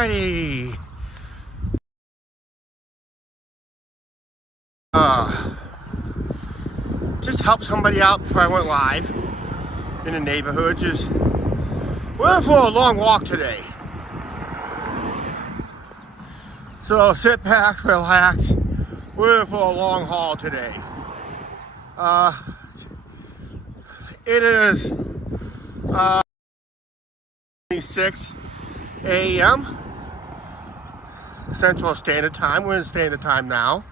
Friday. Just helped somebody out before I went live in the neighborhood. Just went for a long walk today. So sit back, relax. We're in for a long haul today. It is 6 a.m. Central Standard Time. We're in Standard Time now.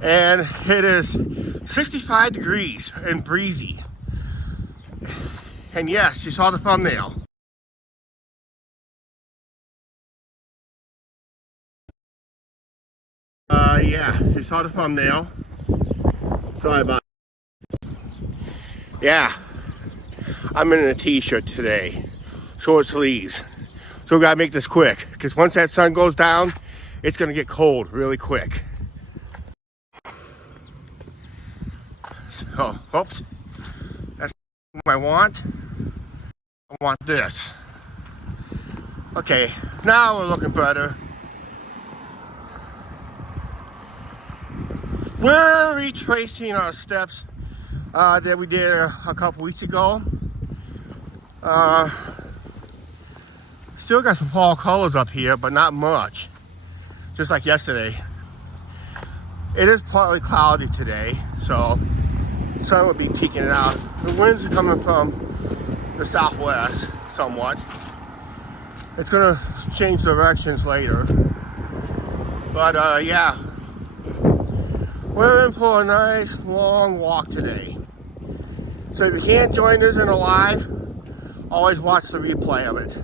And it is 65 degrees and breezy. And yes, you saw the thumbnail. Yeah, you saw the thumbnail. Sorry about it. Yeah, I'm in a t-shirt today. Short sleeves. So we gotta make this quick, because once that sun goes down, it's gonna get cold really quick. So, oops. That's what I want. I want this. Okay, now we're looking better. We're retracing our steps that we did a couple weeks ago. Still got some fall colors up here, but not much. Just like yesterday. It is partly cloudy today, so the sun will be peeking out. The winds are coming from the southwest somewhat. It's gonna change directions later. But yeah. We're in for a nice long walk today. So if you can't join us in a live, always watch the replay of it.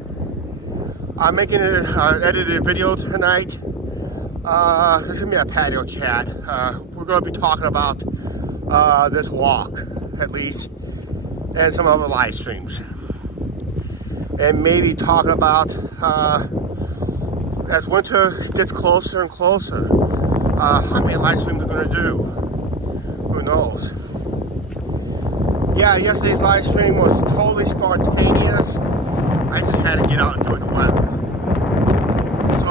I'm making an edited video tonight. This is gonna be a patio chat. We're gonna be talking about this walk, at least, and some other live streams. And maybe talk about, as winter gets closer and closer, how many live streams we're gonna do. Who knows? Yeah, yesterday's live stream was totally spontaneous. I just had to get out and enjoy the weather. So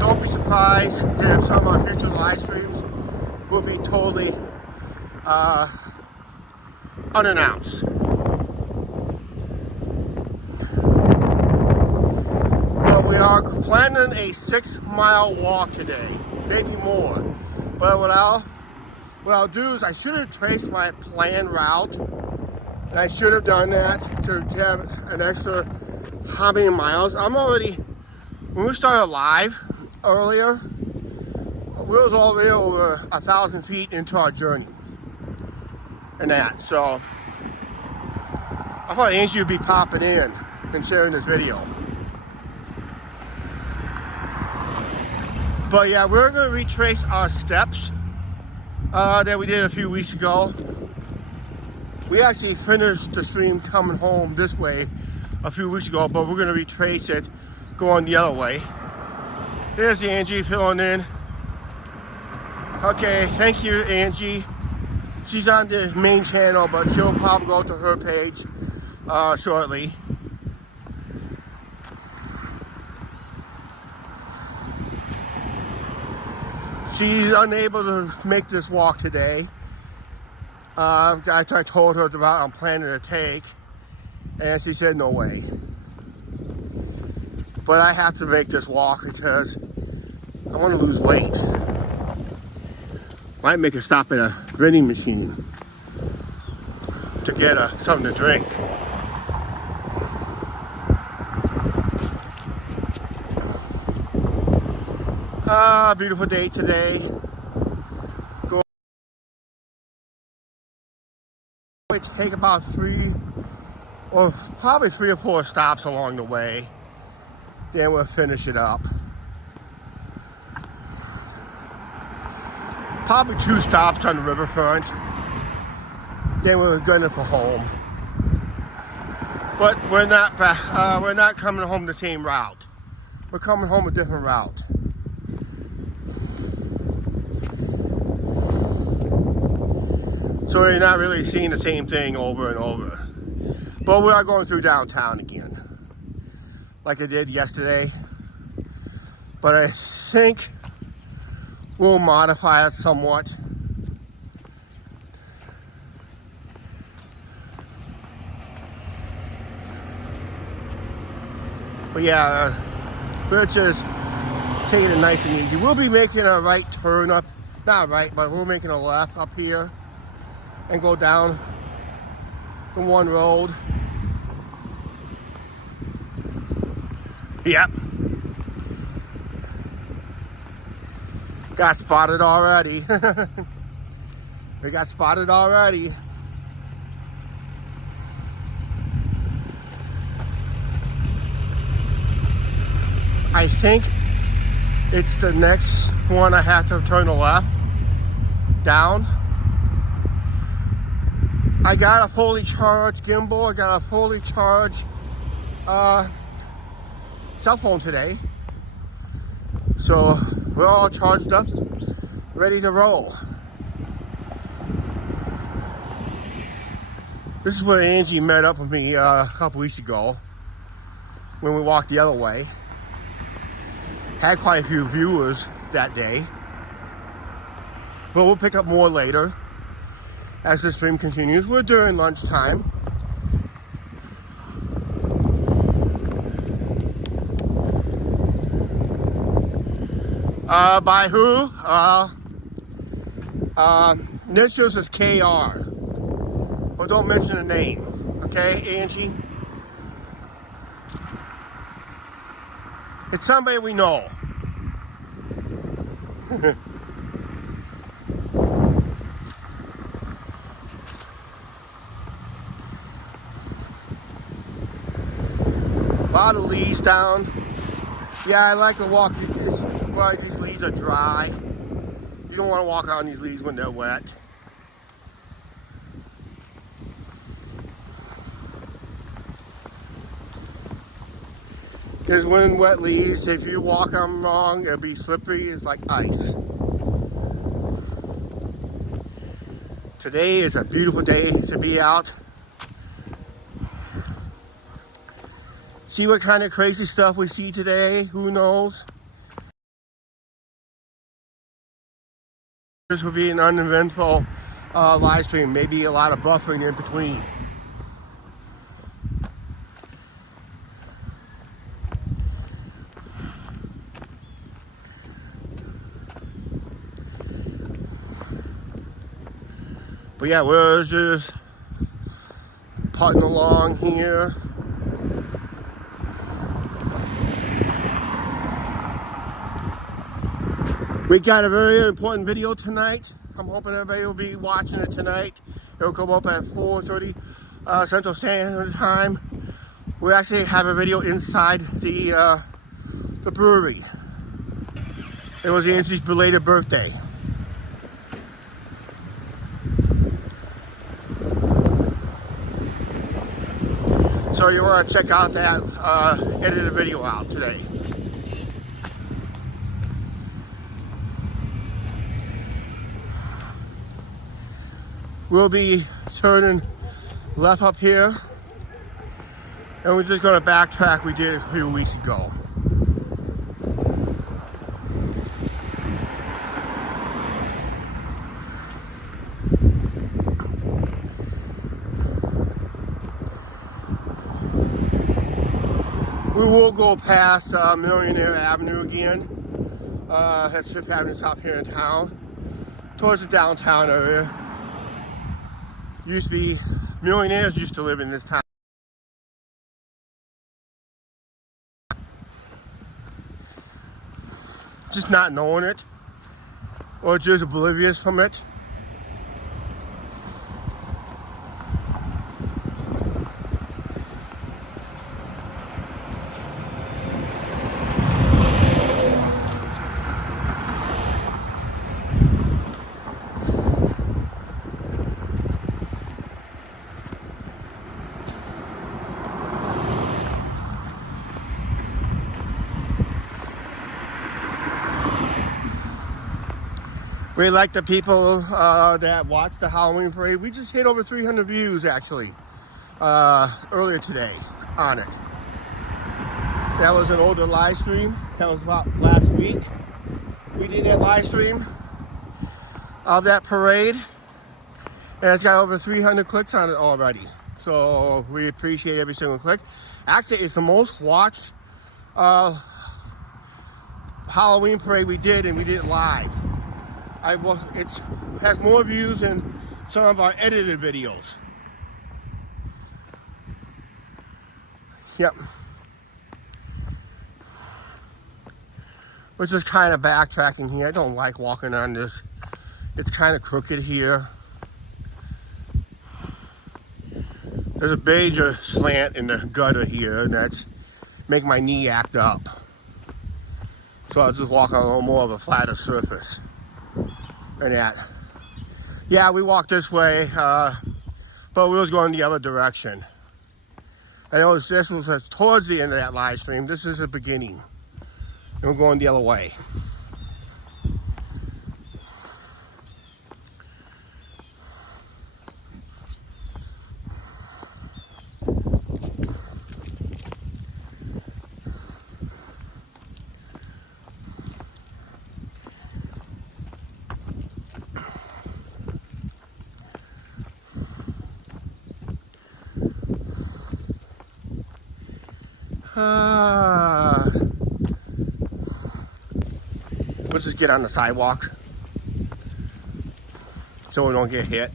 don't be surprised if some of our future live streams will be totally unannounced. We are planning a 6-mile walk today, maybe more. But what I'll do is I should have traced my planned route, and I should have done that to have an extra how many miles. When we started live earlier, we was already over 1,000 feet into our journey, and that. So I thought Angie would be popping in and sharing this video. But yeah, we're going to retrace our steps that we did a few weeks ago. We actually finished the stream coming home this way a few weeks ago, but we're going to retrace it going the other way. There's Angie filling in. Okay, thank you, Angie. She's on the main channel, but she'll probably go to her page shortly. She's unable to make this walk today. I told her the route I'm planning to take, and she said no way. But I have to make this walk because I want to lose weight. Might make a stop at a vending machine to get something to drink. Beautiful day today. Take about probably 3 or 4 stops along the way. Then we'll finish it up. Probably 2 stops on the riverfront. Then we're going for home. But we're not coming home the same route. We're coming home a different route. So you're not really seeing the same thing over and over. But we are going through downtown again, like I did yesterday. But I think we'll modify it somewhat. But yeah, we're just taking it nice and easy. We'll be making a right turn up, not right, but we're making a left up here and go down the one road. Yep. Got spotted already. We got spotted already. I think it's the next one I have to turn the left down. I got a fully charged gimbal. I got a fully charged cell phone today. So we're all charged up, ready to roll. This is where Angie met up with me a couple weeks ago when we walked the other way. Had quite a few viewers that day, but we'll pick up more later as the stream continues. We're during lunchtime. By who? Initials is KR. Well, don't mention the name, okay, Angie? It's somebody we know. A lot of leaves down. Yeah, I like to walk while these leaves are dry. You don't want to walk on these leaves when they're wet. Because when wet leaves, if you walk on them wrong, it'll be slippery. It's like ice. Today is a beautiful day to be out. See what kind of crazy stuff we see today. Who knows? This will be an uneventful live stream. Maybe a lot of buffering in between. But yeah, we're just putting along here. We got a very important video tonight. I'm hoping everybody will be watching it tonight. It'll come up at 4:30 Central Standard Time. We actually have a video inside the brewery. It was Angie's belated birthday. So you want to check out that edited video out today. We'll be turning left up here, and we're just going to backtrack we did a few weeks ago. We will go past Millionaire Avenue again. That's Fifth Avenue South here in town, towards the downtown area. Used to be, millionaires used to live in this town. Just not knowing it, or just oblivious from it. We like the people that watch the Halloween parade. We just hit over 300 views actually earlier today on it. That was an older live stream. That was about last week. We did that live stream of that parade, and it's got over 300 clicks on it already. So we appreciate every single click. Actually, it's the most watched Halloween parade we did, and we did it live. It has more views than some of our edited videos. Yep. We're just kind of backtracking here. I don't like walking on this. It's kind of crooked here. There's a major slant in the gutter here, and that's making my knee act up. So I'll just walk on a little more of a flatter surface than that. Yeah, we walked this way, but we was going the other direction. I know this was towards the end of that live stream. This is the beginning. And we're going the other way. Let's just get on the sidewalk so we don't get hit.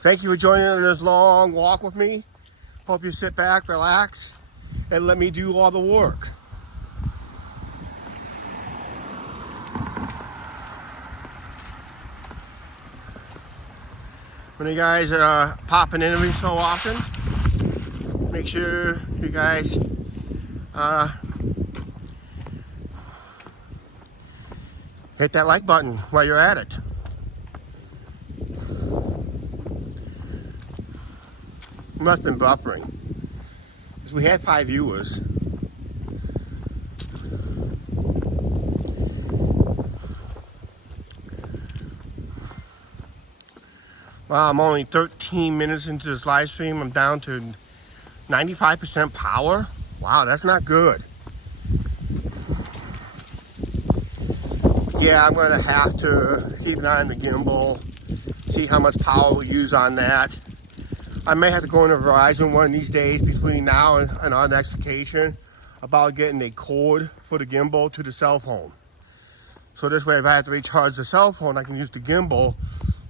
Thank you for joining in this long walk with me. Hope you sit back, relax, and let me do all the work. When you guys are popping in every so often, make sure you guys hit that like button while you're at it. It must have been buffering, because we had 5 viewers. Wow, I'm only 13 minutes into this live stream. I'm down to 95% power. Wow, that's not good. Yeah, I'm gonna have to keep an eye on the gimbal, see how much power we use on that. I may have to go into Verizon one of these days between now and our next vacation about getting a cord for the gimbal to the cell phone. So this way, if I have to recharge the cell phone, I can use the gimbal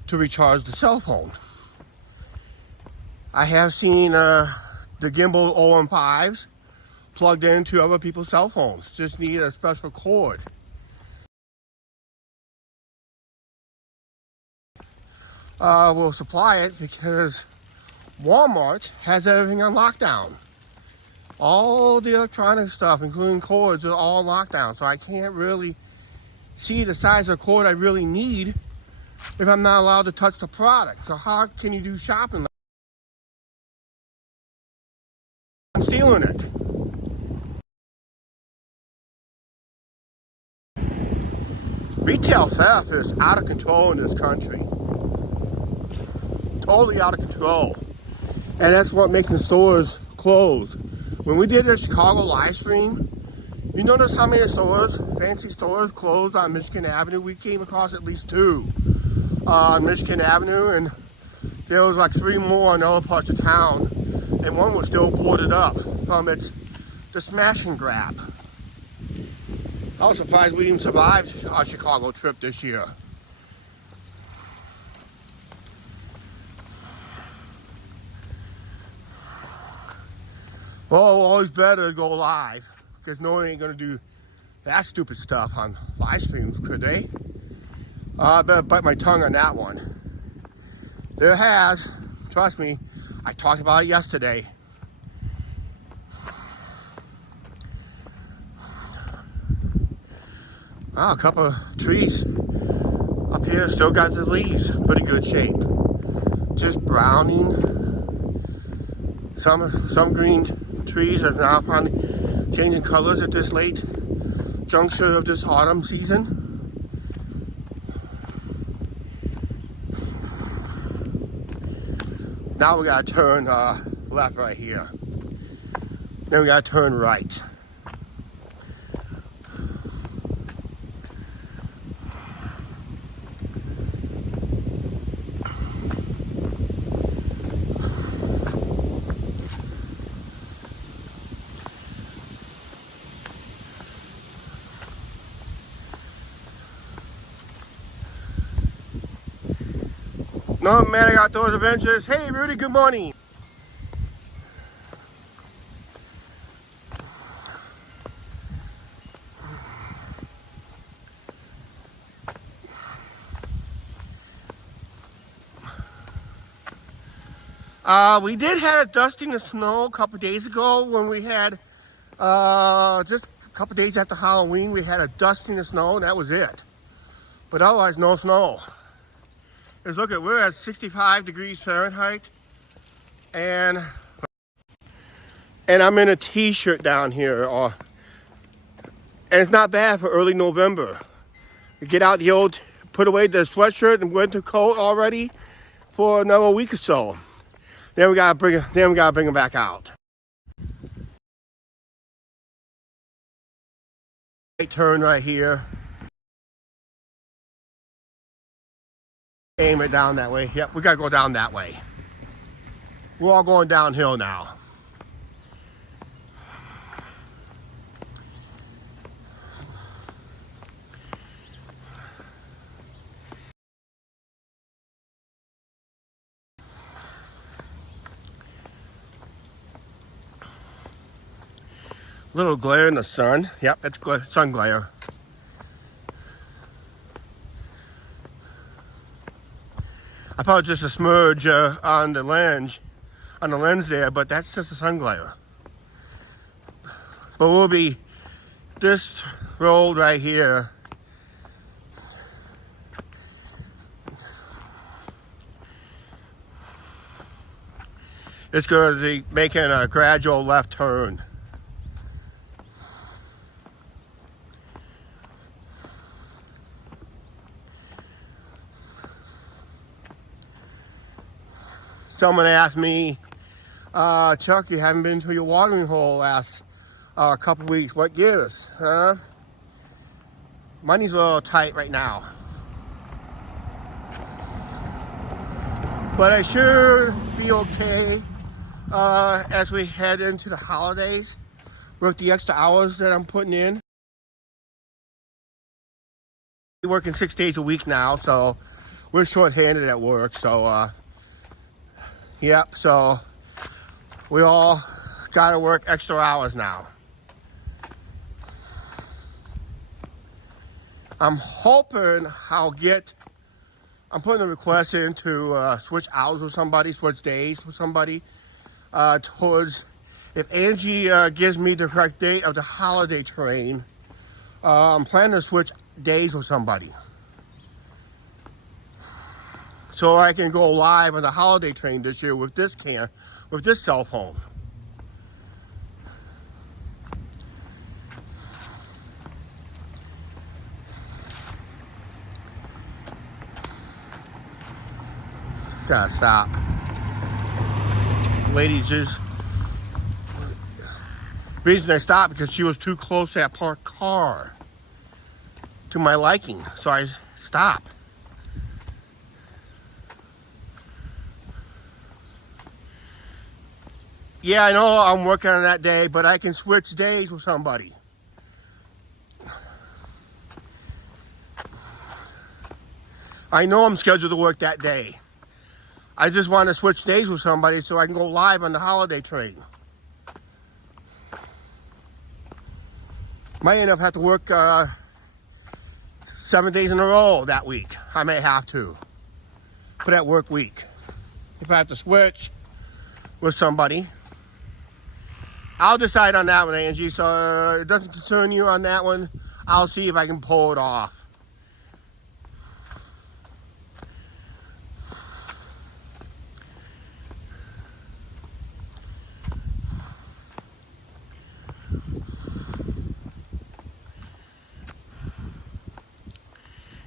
to recharge the cell phone. I have seen the gimbal OM5s plugged into other people's cell phones. Just need a special cord. We'll supply it because Walmart has everything on lockdown. All the electronic stuff, including cords, are all locked down. So I can't really see the size of cord I really need if I'm not allowed to touch the product. So how can you do shopping? I'm stealing it. Retail theft is out of control in this country. Totally out of control. And that's what making stores close. When we did the Chicago live stream, you notice how many stores, fancy stores, closed on Michigan Avenue? We came across at least 2 on Michigan Avenue, and there was like 3 more in other parts of town, and one was still boarded up from the smash and grab. I was surprised we even survived our Chicago trip this year. Well, always better to go live, because no one ain't gonna do that stupid stuff on live streams, could they? I better bite my tongue on that one. There has, trust me, I talked about it yesterday. Oh, a couple of trees up here still got the leaves, pretty good shape. Just browning. Some green trees are now finally changing colors at this late juncture of this autumn season. Now we gotta turn left right here. Then we gotta turn right. No man, Outdoors Adventures. Hey Rudy, good morning. We did have a dusting of snow a couple days ago when we had, just a couple days after Halloween, we had a dusting of snow and that was it. But otherwise, no snow. Just look at, we're at 65 degrees Fahrenheit and I'm in a t-shirt down here. And it's not bad for early November. You get out the old, put away the sweatshirt and winter coat already for another week or so. Then we gotta bring it back out. Turn right here. Aim it down that way. Yep, we gotta go down that way. We're all going downhill now. Little glare in the sun. Yep, it's sun glare. I thought it was just a smudge on the lens there, but that's just a sun glare. But we'll be this road right here. It's going to be making a gradual left turn. Someone asked me, Chuck, you haven't been to your watering hole last couple weeks. What gives? Money's a little tight right now. But I should be okay as we head into the holidays with the extra hours that I'm putting in. We're working 6 days a week now, so we're short-handed at work. So, yep, so we all got to work extra hours now. I'm hoping I'm putting a request in to switch hours with somebody, switch days with somebody, if Angie gives me the correct date of the holiday train, I'm planning to switch days with somebody. So I can go live on the holiday train this year with this cell phone. Gotta stop. Ladies just, reason I stopped because she was too close to that parked car to my liking, so I stopped. Yeah, I know I'm working on that day, but I can switch days with somebody. I know I'm scheduled to work that day. I just want to switch days with somebody so I can go live on the holiday train. Might end up have to work 7 days in a row that week. I may have to for that work week. If I have to switch with somebody, I'll decide on that one, Angie. So it doesn't concern you on that one. I'll see if I can pull it off.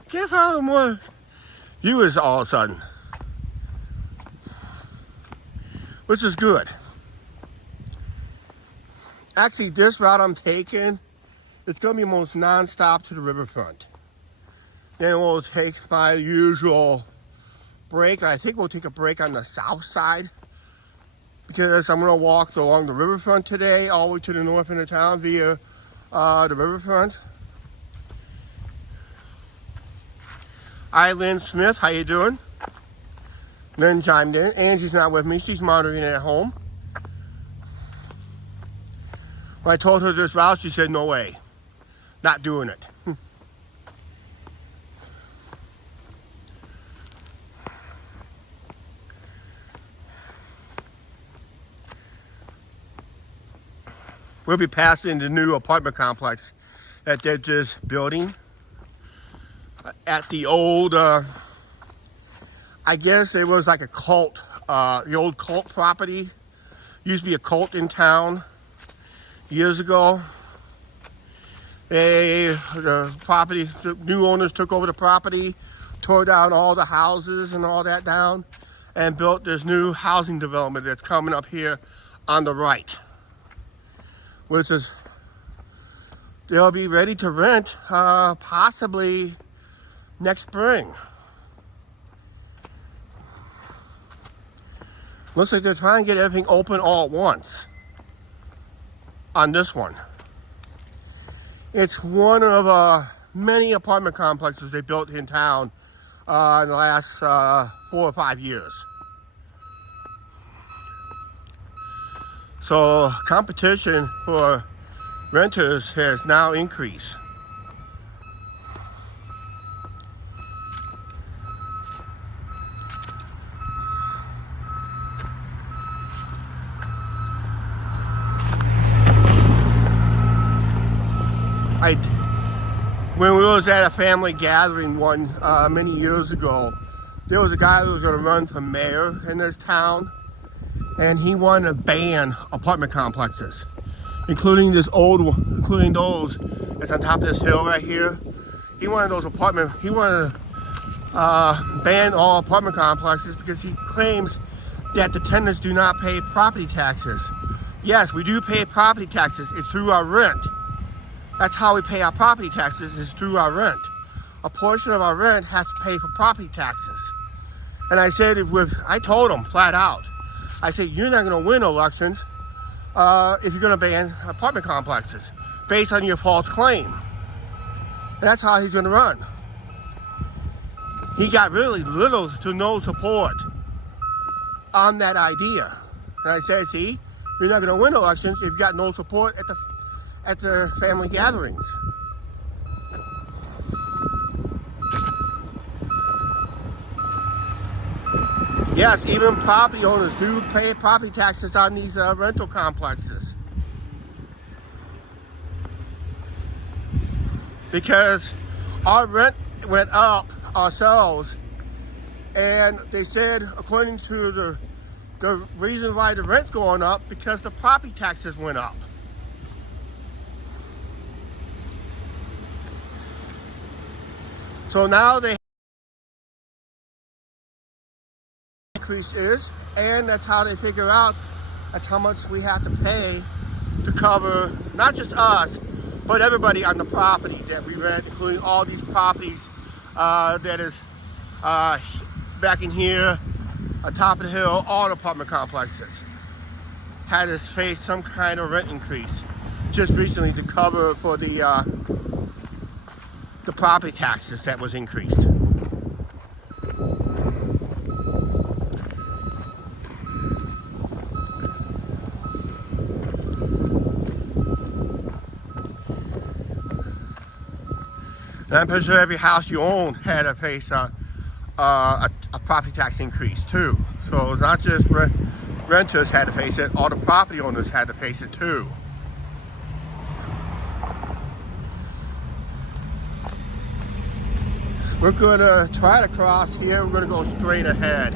Give her more viewers all of a sudden. which is good. Actually, this route I'm taking, it's gonna be almost non-stop to the riverfront. Then we'll take my usual break. I think we'll take a break on the south side because I'm gonna walk along the riverfront today, all the way to the north end of town via the riverfront. Hi, Lynn Smith, how you doing? Lynn chimed in. Angie's not with me, she's monitoring it at home. When I told her this route, she said, no way, not doing it. We'll be passing the new apartment complex that they're just building at the old, I guess it was like a cult, the old cult property. Used to be a cult in town years ago. The new owners took over the property, tore down all the houses and all that down, and built this new housing development that's coming up here on the right. Which is, they'll be ready to rent possibly next spring. Looks like they're trying to get everything open all at once on this one. It's one of many apartment complexes they built in town in the last 4 or 5 years. So competition for renters has now increased. When we was at a family gathering many years ago, there was a guy who was going to run for mayor in this town. And he wanted to ban apartment complexes, including those that's on top of this hill right here. He wanted to ban all apartment complexes because he claims that the tenants do not pay property taxes. Yes, we do pay property taxes. It's through our rent. That's how we pay our property taxes, is through our rent. A portion of our rent has to pay for property taxes. And I told him flat out, I said, you're not going to win elections if you're going to ban apartment complexes based on your false claim. And that's how he's going to run. He got really little to no support on that idea. And I said, see, you're not going to win elections if you've got no support at the family gatherings. Yes, even property owners do pay property taxes on these rental complexes. Because our rent went up ourselves, and they said, according to the reason why the rent's going up, because the property taxes went up. So now they increase is, and that's how they figure out that's how much we have to pay to cover not just us, but everybody on the property that we rent, including all these properties that is back in here on top of the hill. All the apartment complexes had to face some kind of rent increase just recently to cover for the property taxes that was increased. And I'm pretty sure every house you own had to face a property tax increase too. So it's not just renters had to face it, all the property owners had to face it too. We're gonna try to cross here, we're gonna go straight ahead.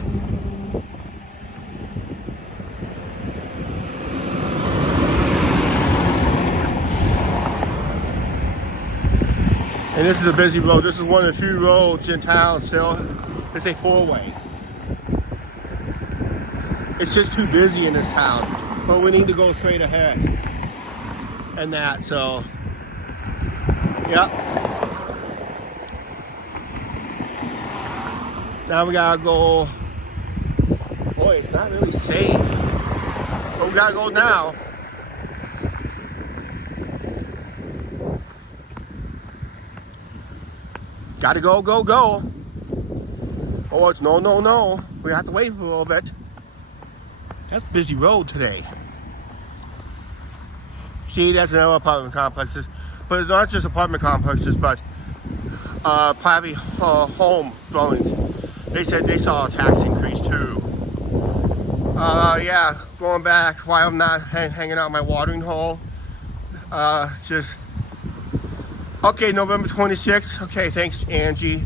And this is a busy road. This is one of the few roads in town still. It's a four-way. It's just too busy in this town. But we need to go straight ahead. And that, so, yep. Now we gotta go. Boy, it's not really safe. But we gotta go now. Gotta go, go, go. Oh, it's no, no, no. We have to wait for a little bit. That's a busy road today. See, that's another apartment complexes. But it's not just apartment complexes, but private home dwellings. They said they saw a tax increase too. Yeah, going back, why I'm not hanging out my watering hole. Just, okay, November 26th. Okay, thanks, Angie.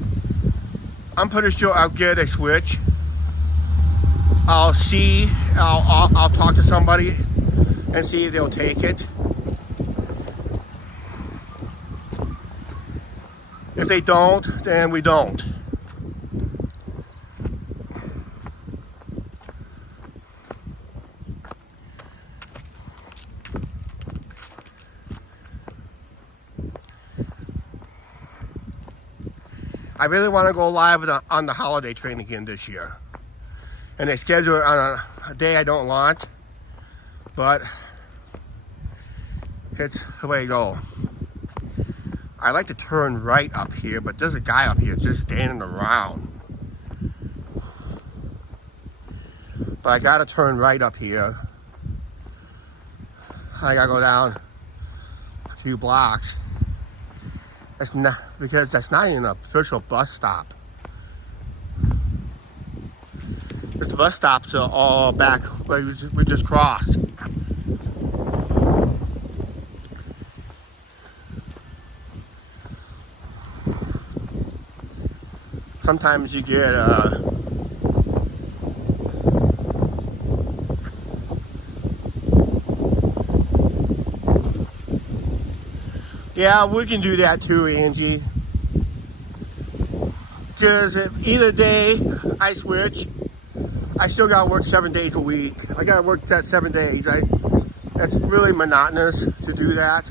I'm pretty sure I'll get a switch. I'll talk to somebody and see if they'll take it. If they don't, then we don't. I really want to go live on the holiday train again this year. And they schedule it on a day I don't want, but it's the way to go. I like to turn right up here, but there's a guy up here just standing around. But I gotta turn right up here. I gotta go down a few blocks. That's not, because that's not even an official bus stop. Because the bus stops are all back where we just crossed. Sometimes you get yeah, we can do that too, Angie. Because if either day I switch, I still gotta work 7 days a week. I gotta work that 7 days. That's really monotonous to do that.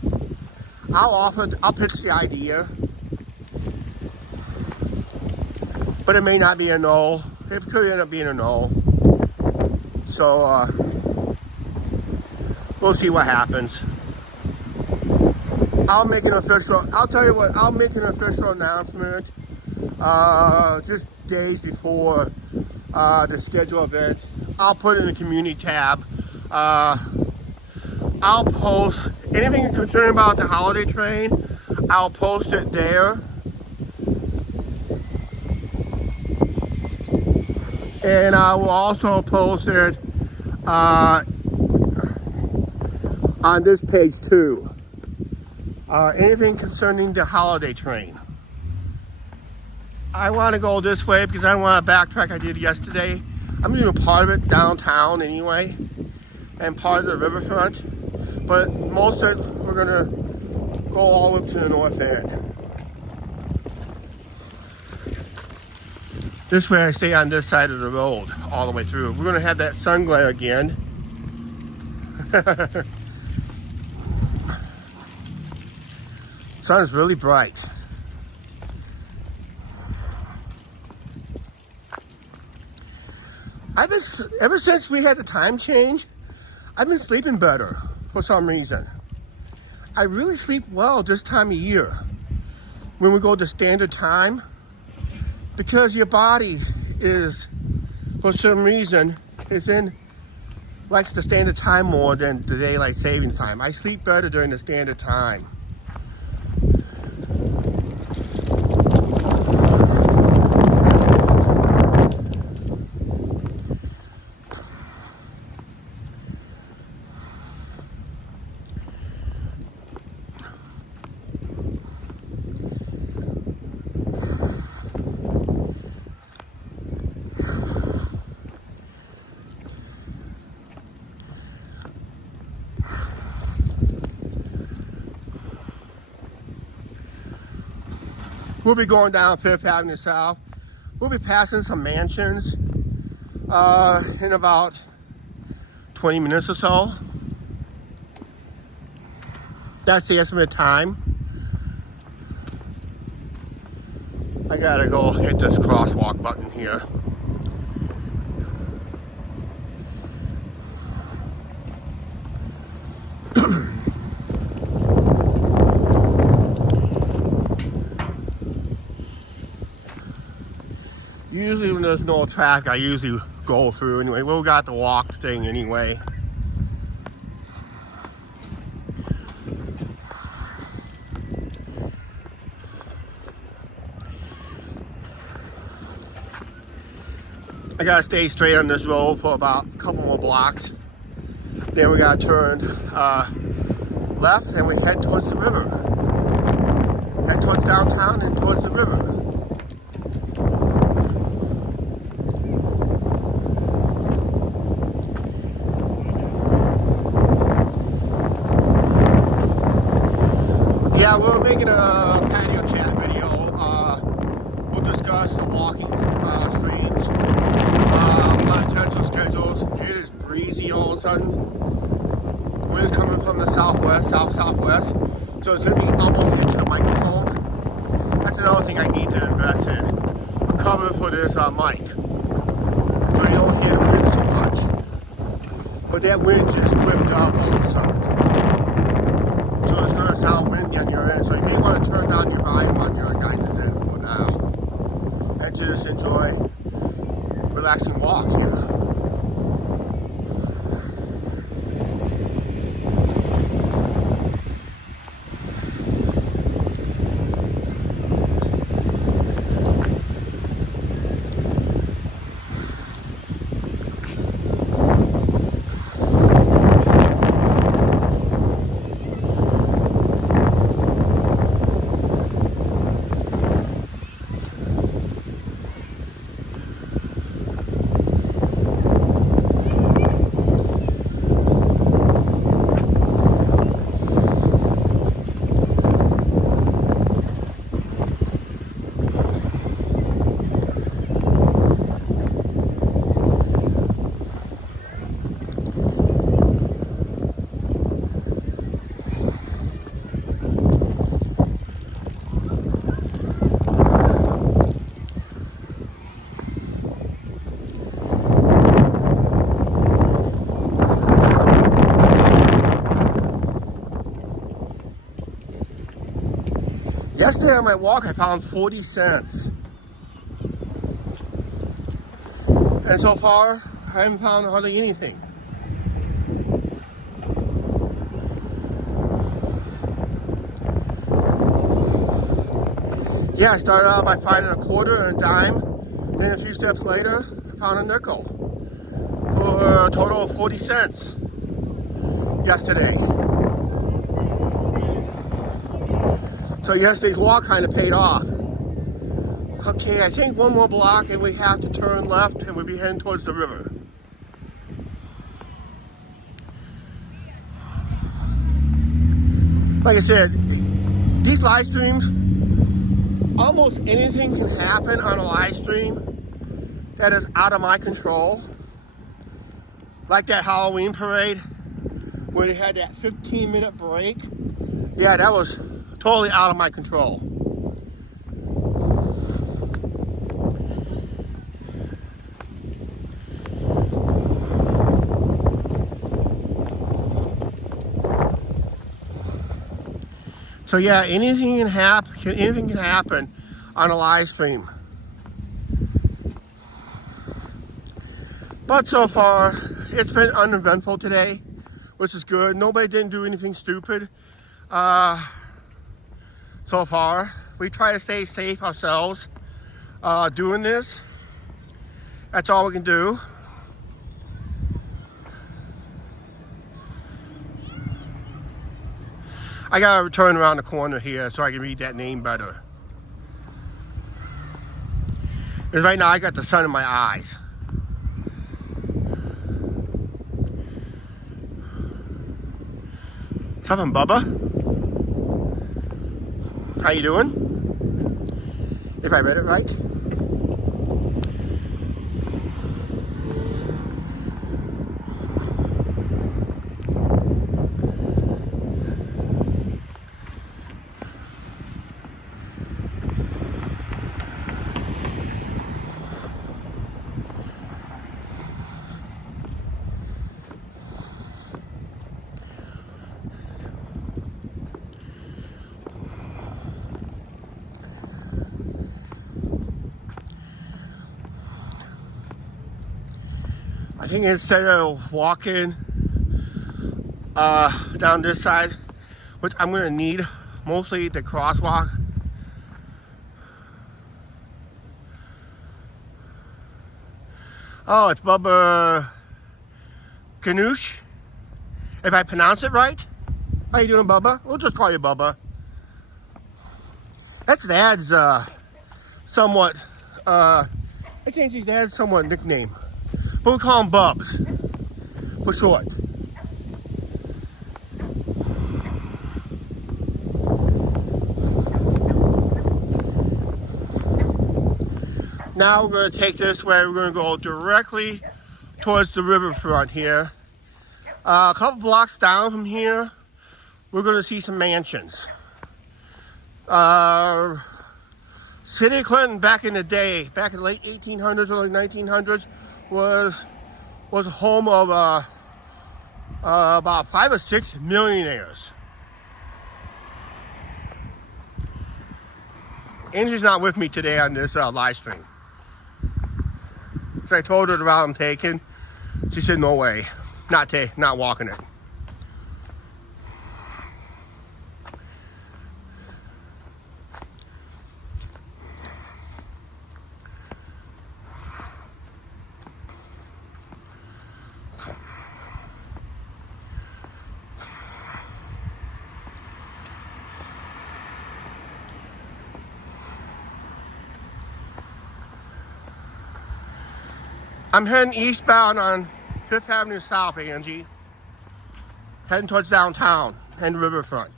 I'll pitch the idea. But it may not be a no. It could end up being a no. So, we'll see what happens. I'll make an official, I'll tell you what, I'll make an official announcement just days before the scheduled event. I'll put it in the community tab. I'll post anything concerning about the holiday train. I'll post it there. And I will also post it on this page too. Anything concerning the holiday train. I want to go this way because I don't want to backtrack. I did yesterday. I'm doing part of it downtown anyway, and part of the riverfront. But most of it, we're gonna go all the way to the north end. This way I stay on this side of the road all the way through. We're gonna have that sun glare again. Sun is really bright. Ever since we had the time change, I've been sleeping better for some reason. I really sleep well this time of year when we go to standard time, because your body is, for some reason, likes the standard time more than the daylight savings time. I sleep better during the standard time. We'll be going down Fifth Avenue South. We'll be passing some mansions in about 20 minutes or so. That's the estimated time. I gotta go hit this crosswalk button here. Usually when there's no traffic, I usually go through anyway. We got the walk thing anyway. I gotta stay straight on this road for about a couple more blocks. Then we gotta turn left and we head towards the river. Head towards downtown and towards the river. Yeah, we're making a patio chat video. We'll discuss the walking streams, potential schedules. It is breezy all of a sudden. The wind is coming from the southwest, southwest. So it's going to be almost into the microphone. That's another thing I need to invest in. A cover for this mic. So you don't hear the wind so much. But that wind just whipped up all of a sudden. So it's going to sound windy on your end. So you may want to turn down your volume on your guys' end for now. And to just enjoy relaxing walk here. Yesterday on my walk I found 40 cents. And so far I haven't found hardly anything. Yeah, I started out by finding a quarter and a dime. Then a few steps later I found a nickel. For a total of 40 cents yesterday. So yesterday's walk kind of paid off. Okay, I think one more block and we have to turn left and we'll be heading towards the river. Like I said, these live streams, almost anything can happen on a live stream that is out of my control. Like that Halloween parade where they had that 15-minute break. Yeah, that was totally out of my control. So yeah, anything can happen on a live stream. But so far, it's been uneventful today, which is good. Nobody didn't do anything stupid. So far, we try to stay safe ourselves doing this. That's all we can do. I gotta turn around the corner here so I can read that name better. Because right now I got the sun in my eyes. Something, Bubba? How you doing? If I read it right. think instead of walking down this side, which I'm gonna need mostly the crosswalk, oh, it's Bubba Ganoush, if I pronounce it right. How you doing, Bubba? We'll just call you Bubba. That's Dad's somewhat, I think he's Dad's somewhat nickname, but we call him Bubs for short. Now we're going to take this way. We're going to go directly towards the riverfront here. A couple blocks down from here, we're going to see some mansions. City of Clinton back in the day, back in the late 1800s, early 1900s, was home of about 5 or 6 millionaires. Angie's not with me today on this live stream. So I told her the route I'm taking. She said, no way, not walking it. I'm heading eastbound on 5th Avenue South, Angie. Heading towards downtown and riverfront.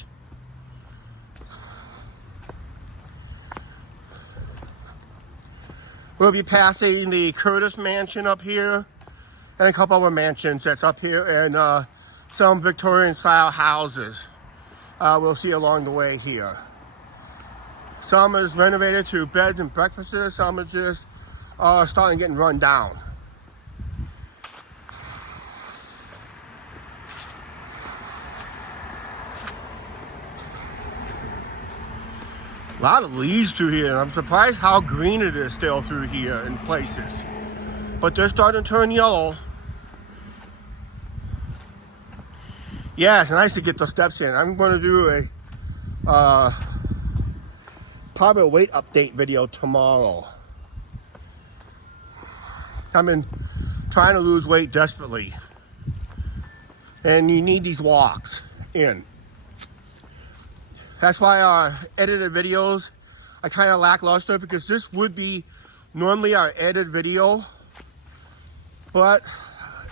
We'll be passing the Curtis Mansion up here and a couple other mansions that's up here, and some Victorian style houses we'll see along the way here. Some is renovated to beds and breakfasts, some are just starting getting run down. A lot of leaves through here, and I'm surprised how green it is still through here in places. But they're starting to turn yellow. Yeah, it's nice to get the steps in. I'm going to do a probably a weight update video tomorrow. I've been trying to lose weight desperately, and you need these walks in. That's why our edited videos are kind of lackluster, because this would be normally our edited video, but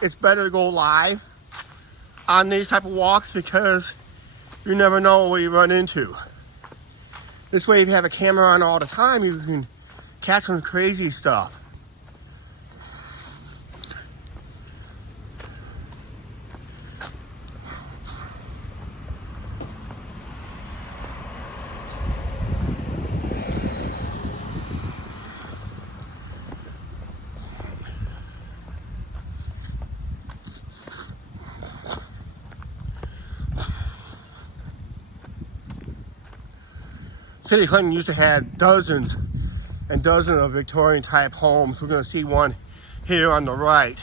it's better to go live on these type of walks because you never know what you run into. This way, if you have a camera on all the time, you can catch some crazy stuff. City of Clinton used to have dozens and dozens of Victorian type homes. We're going to see one here on the right.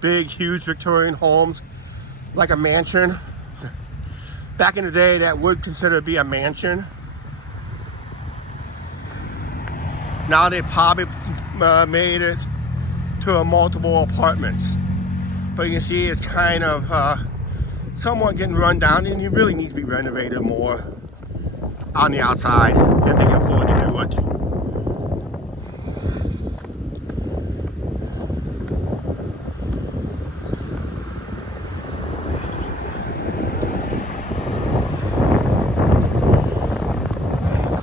Big, huge Victorian homes, like a mansion. Back in the day, that would consider to be a mansion. Now they probably made it to a multiple apartments. But you can see it's kind of somewhat getting run down, and it really needs to be renovated more on the outside if they can afford to do it.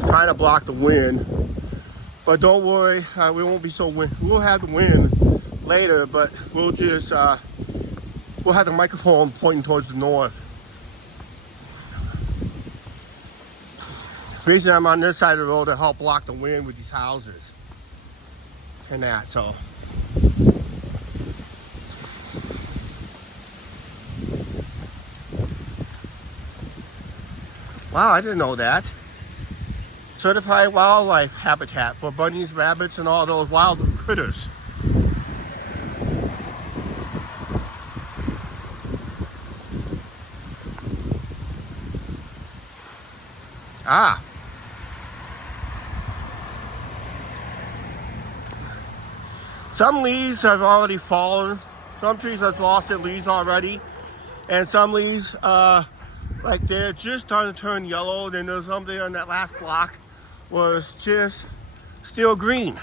Trying to block the wind, but don't worry, we won't be so wind. We'll have the wind later, but we'll just we'll have the microphone pointing towards the north. The reason I'm on this side of the road to help block the wind with these houses and that, so. Wow, I didn't know that. Certified wildlife habitat for bunnies, rabbits, and all those wild critters. Ah. Some leaves have already fallen. Some trees have lost their leaves already. And some leaves, like they're just starting to turn yellow. Then there's some there in that last block was just still green.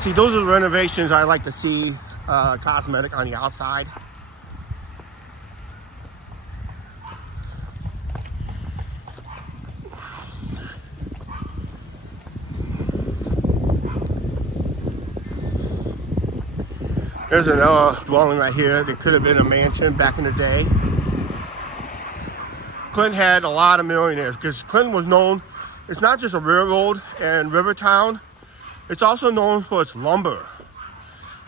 See, those are the renovations I like to see, cosmetic on the outside. There's another dwelling right here that could have been a mansion back in the day. Clinton had a lot of millionaires because Clinton was known, it's not just a railroad and river town, it's also known for its lumber.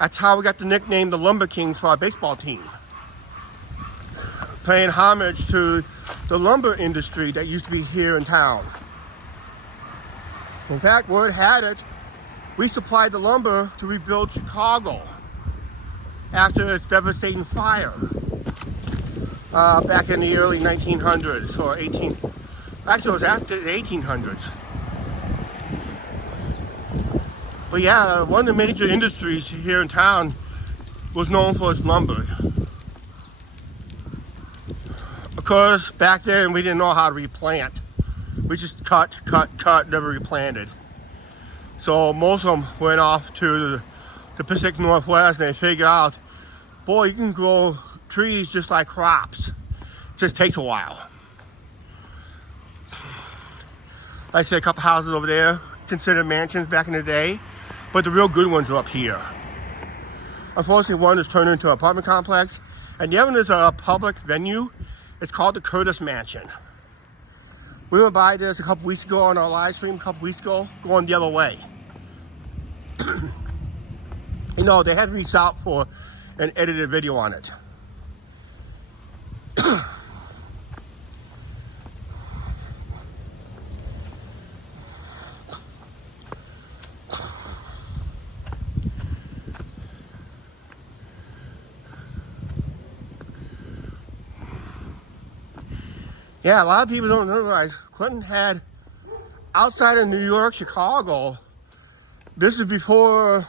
That's how we got the nickname the Lumber Kings for our baseball team. Paying homage to the lumber industry that used to be here in town. In fact, word had it, we supplied the lumber to rebuild Chicago after its devastating fire back in the early 1900s or actually it was after the 1800s. But yeah, one of the major industries here in town was known for its lumber. Of course, back then we didn't know how to replant. We just cut, never replanted. So most of them went off to the Pacific Northwest and they figured out, boy, you can grow trees just like crops. It just takes a while. Like I said, a couple houses over there, considered mansions back in the day. But the real good ones are up here. Unfortunately, one is turned into an apartment complex, and the other one is a public venue. It's called the Curtis Mansion. We went by this a couple weeks ago on our live stream, going the other way. You know, they had reached out for an edited video on it. Yeah, a lot of people don't realize Clinton had, outside of New York, Chicago, this is before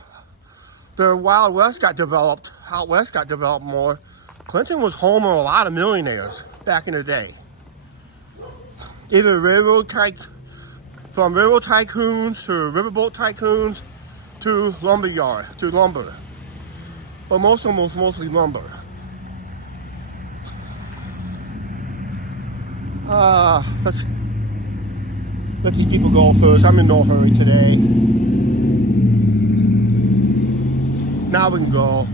the Wild West got developed, out west got developed more. Clinton was home of a lot of millionaires back in the day. Either from railroad tycoons to riverboat tycoons to lumber. But most of them was mostly lumber. Let's let these people go first. I'm in no hurry today. Now we can go.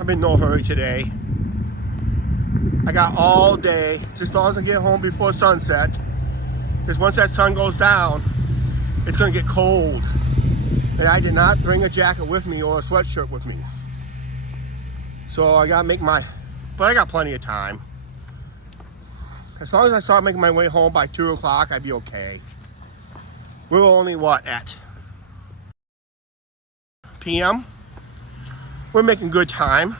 I'm in no hurry today. I got all day, just as long as I get home before sunset. Because once that sun goes down, it's gonna get cold. And I did not bring a jacket with me or a sweatshirt with me. So I gotta but I got plenty of time. As long as I start making my way home by 2 o'clock, I'd be okay. We were only, what, at p.m.? We're making good time.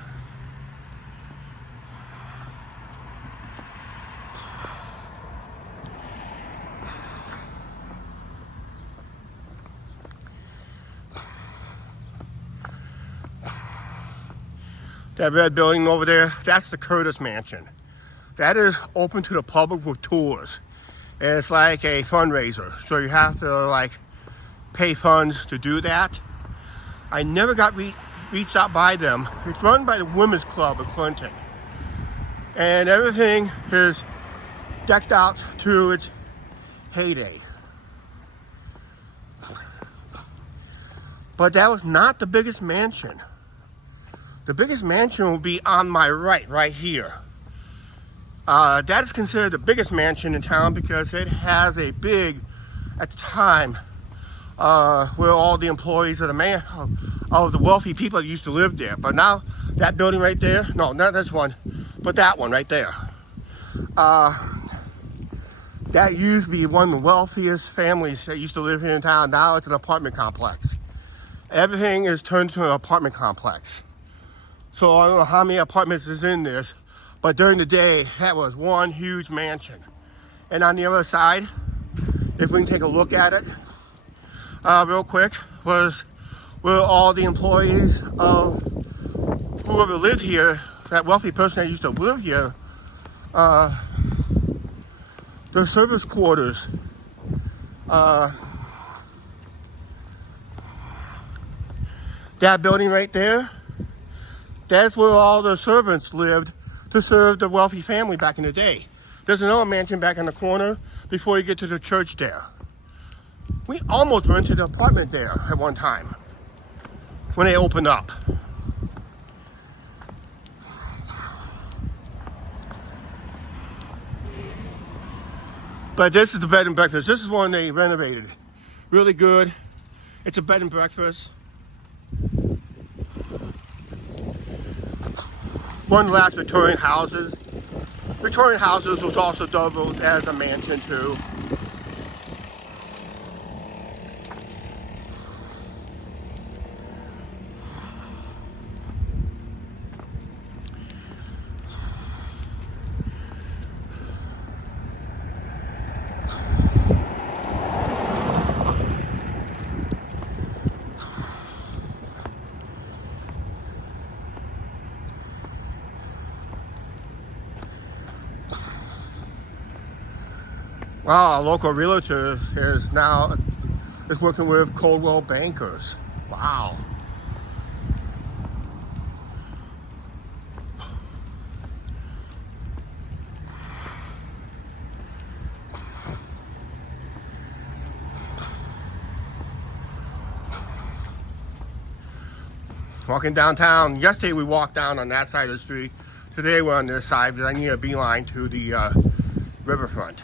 That red building over there, that's the Curtis Mansion. That is open to the public with tours. And it's like a fundraiser. So you have to like pay funds to do that. I never got reached out by them. It's run by the Women's Club of Clinton. And everything is decked out to its heyday. But that was not the biggest mansion. The biggest mansion will be on my right here. That is considered the biggest mansion in town because it has a big, at the time, where all the employees of the wealthy people that used to live there. But now, that building right there, no, not this one, but that one right there. That used to be one of the wealthiest families that used to live here in town. Now it's an apartment complex. Everything is turned into an apartment complex. So I don't know how many apartments is in this, but during the day, that was one huge mansion. And on the other side, if we can take a look at it real quick, was where all the employees of whoever lived here, that wealthy person that used to live here, their service quarters. That building right there, that's where all the servants lived to serve the wealthy family back in the day. There's another mansion back in the corner before you get to the church there. We almost rented an apartment there at one time when they opened up. But this is the bed and breakfast. This is one they renovated. Really good. It's a bed and breakfast. One of the last Victorian houses. Victorian houses was also doubled as a mansion too. Wow, our local realtor is working with Coldwell Bankers. Wow. Walking downtown. Yesterday we walked down on that side of the street. Today we're on this side because I need a beeline to the riverfront.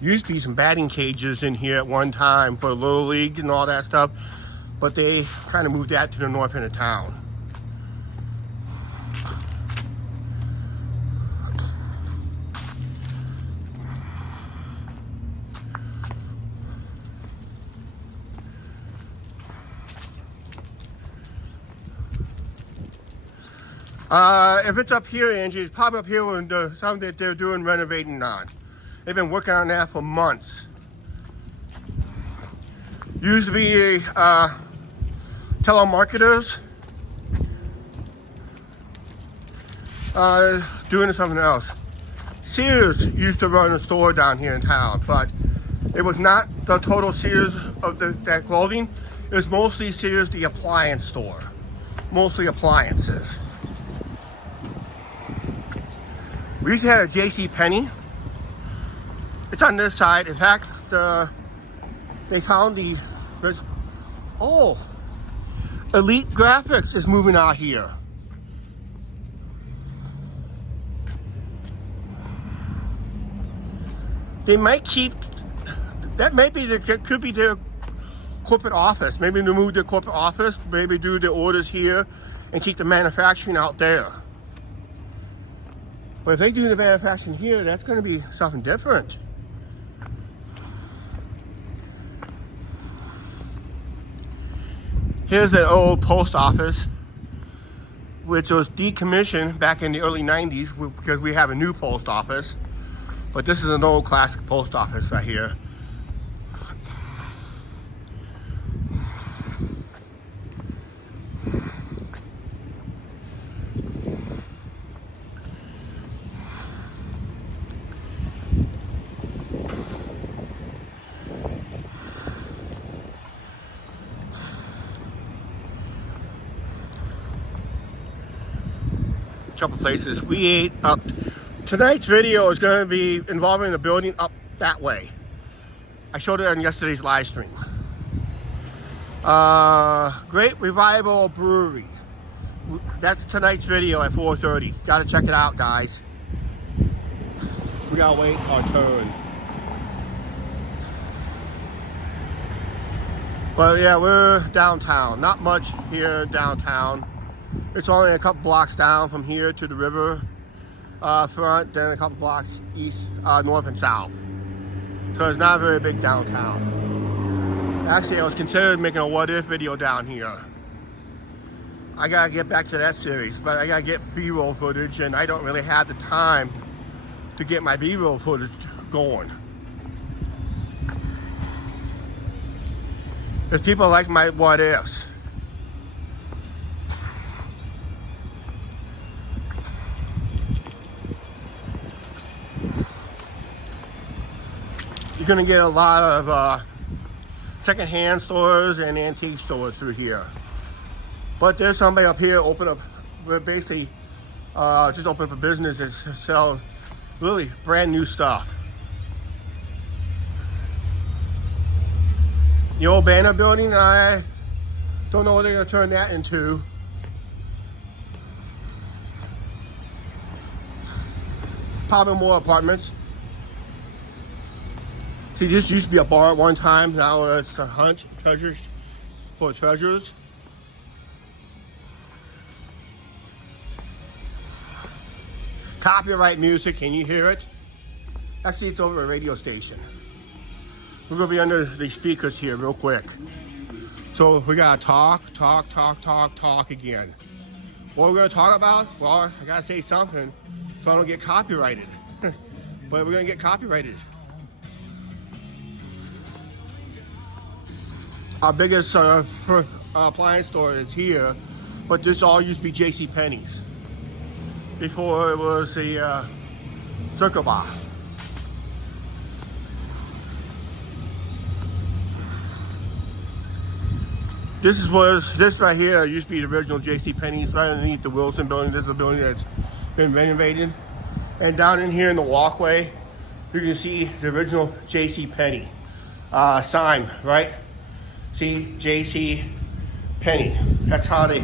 Used to be some batting cages in here at one time for Little League and all that stuff, but they kind of moved that to the north end of town. If it's up here, Angie, it's probably up here when something that they're doing renovating on. They've been working on that for months. Used to be telemarketers doing something else. Sears used to run a store down here in town, but it was not the total Sears of that clothing. It was mostly Sears, the appliance store. Mostly appliances. We used to have a JCPenney. It's on this side. In fact, they found Elite Graphics is moving out here. They might keep, could be their corporate office. Maybe they move their corporate office, maybe do the orders here and keep the manufacturing out there. But if they do the manufacturing here, that's going to be something different. Here's an old post office, which was decommissioned back in the early 90s because we have a new post office. But this is an old classic post office right here. Couple places we ate up. Tonight's video is going to be involving the building up that way. I showed it on yesterday's live stream. Great Revival Brewery. that's tonight's video at 4:30. Gotta check it out, guys. We gotta wait our turn. But yeah, we're downtown. Not much here downtown. It's only a couple blocks down from here to the river front, then a couple blocks east, north and south. So it's not a very big downtown. Actually, I was considering making a what if video down here. I gotta get back to that series, but I gotta get B-roll footage, and I don't really have the time to get my B-roll footage going. If people like my what ifs. You're gonna get a lot of secondhand stores and antique stores through here. But there's somebody up here open up, basically just open for business and sell really brand new stuff. The old Banner building, I don't know what they're gonna turn that into. Probably more apartments. See, this used to be a bar at one time. Now it's a hunt for treasures. Copyright music, can you hear it? Actually, it's over a radio station. We're gonna be under the speakers here real quick. So we gotta talk again. What we're gonna talk about? Well, I gotta say something so I don't get copyrighted. But we're gonna get copyrighted. Our biggest appliance store is here, but this all used to be JCPenney's. Before it was the Circle Bar. This right here used to be the original JCPenney's right underneath the Wilson building. This is a building that's been renovated. And down in here in the walkway, you can see the original JCPenney sign, right? See, JCPenney. That's how they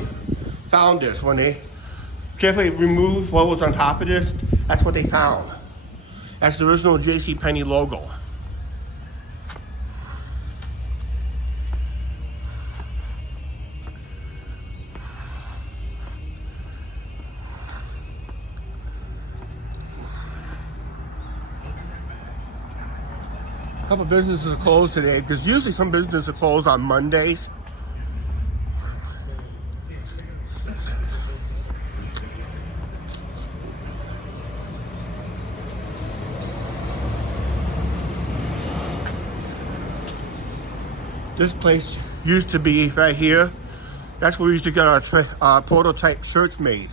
found this. When they carefully removed what was on top of this, that's what they found. That's the original JCPenney logo. A couple businesses are closed today because usually some businesses are closed on Mondays. This place used to be right here. That's where we used to get our prototype shirts made.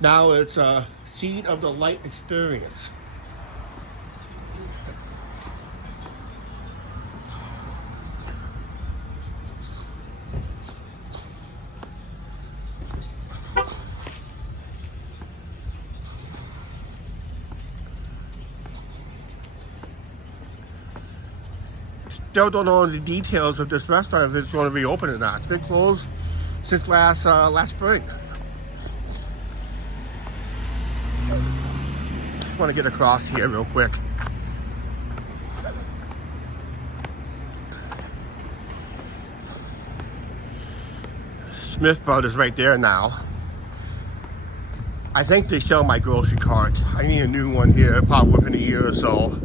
Now it's a Seed of the Light Experience. Still don't know the details of this restaurant, if it's going to be open or not. It's been closed since last spring. I want to get across here real quick. Smith Brothers right there now. I think they sell my grocery cart. I need a new one here, probably within a year or so.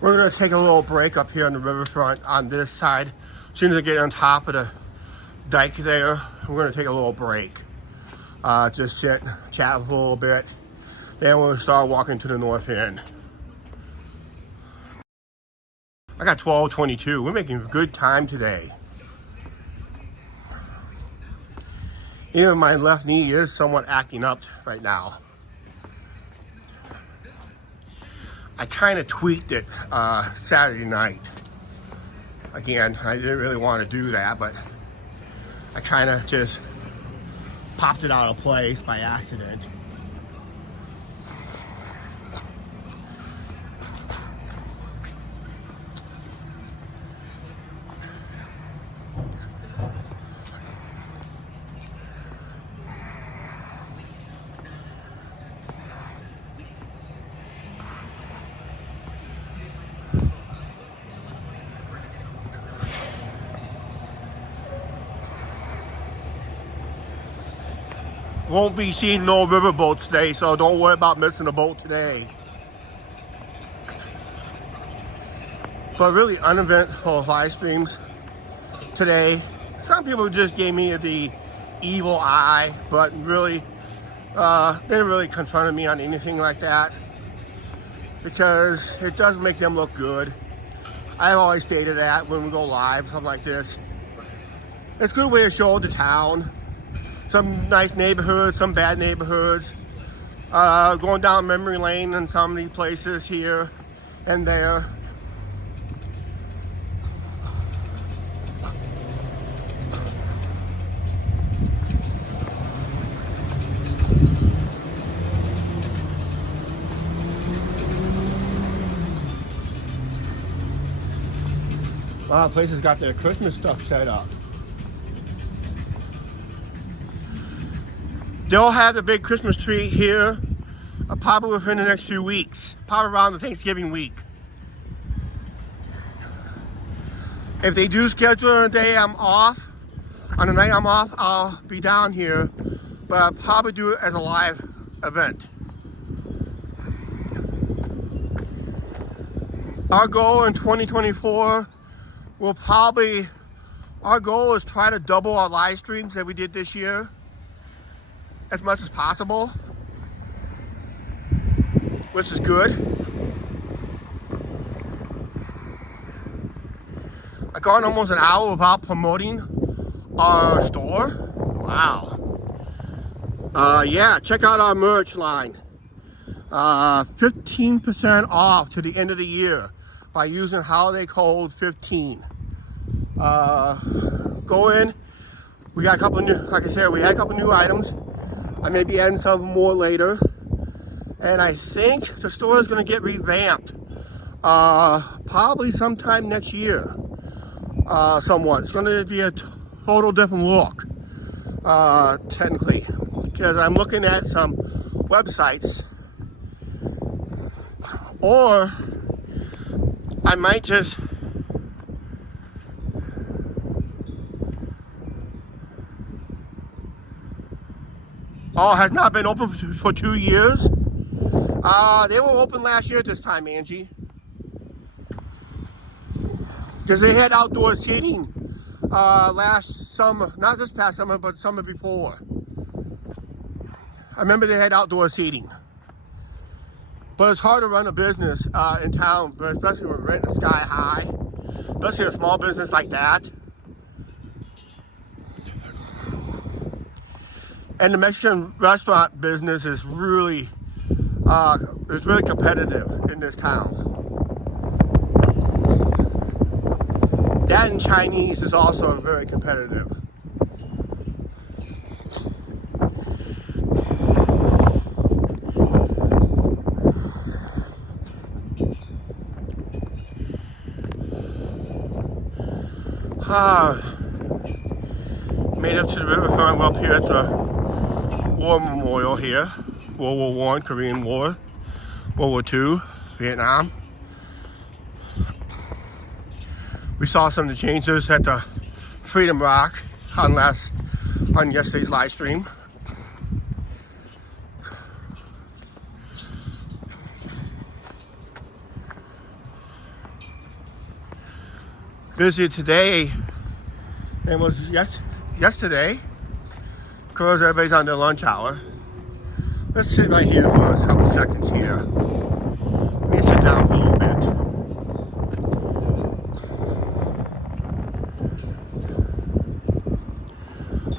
We're gonna take a little break up here on the riverfront on this side. As soon as I get on top of the dike there, we're gonna take a little break. Just sit, chat a little bit. Then we'll start walking to the north end. I got 12:22. We're making good time today. Even my left knee is somewhat acting up right now. I kind of tweaked it Saturday night. Again, I didn't really want to do that, but I kind of just popped it out of place by accident. Won't be seeing no riverboat today, so don't worry about missing a boat today. But really uneventful live streams today. Some people just gave me the evil eye, but really they didn't really confront me on anything like that, because it does make them look good. I've always stated that when we go live, something like this. It's a good way to show the town. Some nice neighborhoods, some bad neighborhoods. Going down memory lane in some of these places here and there. A lot of places got their Christmas stuff set up. They'll have the big Christmas tree here probably within the next few weeks, probably around the Thanksgiving week. If they do schedule a day I'm off, on the night I'm off, I'll be down here, but I'll probably do it as a live event. Our goal in 2024 will probably, our goal is try to double our live streams that we did this year as much as possible, which is good. I gone almost an hour without promoting our store. Wow. Yeah, check out our merch line. 15% off to the end of the year by using holiday code 15. Go in. We got a couple new, like I said, we had a couple new items. I may be adding some more later. And I think the store is going to get revamped. Probably sometime next year. Somewhat. It's going to be a total different look. Technically. Because I'm looking at some websites. Or I might just has not been open for 2 years. They were open last year at this time, Angie. Because they had outdoor seating last summer. Not this past summer, but summer before. I remember they had outdoor seating. But it's hard to run a business in town, but especially with rent sky high. Especially a small business like that. And the Mexican restaurant business is really competitive in this town. That and Chinese is also very competitive. Made up to the riverfront. We're up here at the War Memorial here. World War I, Korean War, World War II, Vietnam. We saw some of the changes at the Freedom Rock on yesterday's live stream. Busy today, and was yesterday, because everybody's on their lunch hour. Let's sit right here for a couple seconds here. Let me sit down for a little bit.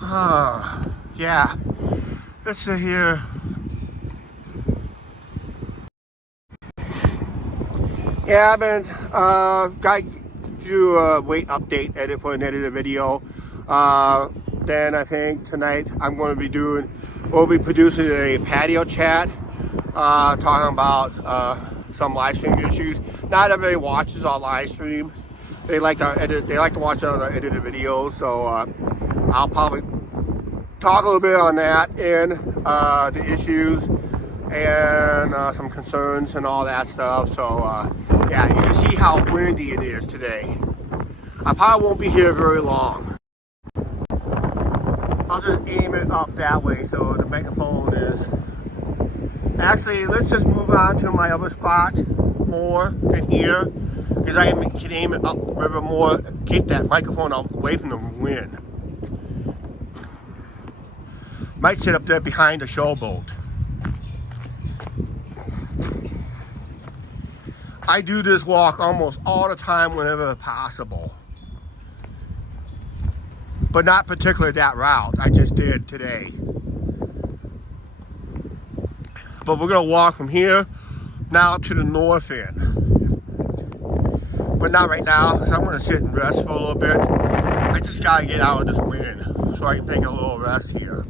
Yeah. Let's sit here. Yeah, I've been got to do a weight update edit for an edited video. Then I think tonight we'll be producing a patio chat, talking about some live stream issues. Not everybody watches our live streams. They like to watch on our edited videos. So I'll probably talk a little bit on that and the issues and some concerns and all that stuff. So yeah, you can see how windy it is today. I probably won't be here very long. I'll just aim it up that way so the microphone is... Actually, let's just move on to my other spot more than here, because I can aim it up river more, keep that microphone away from the wind. Might sit up there behind the showboat. I do this walk almost all the time whenever possible. But not particularly that route. I just did today. But we're gonna walk from here now up to the north end. But not right now, because I'm gonna sit and rest for a little bit. I just gotta get out of this wind so I can take a little rest here.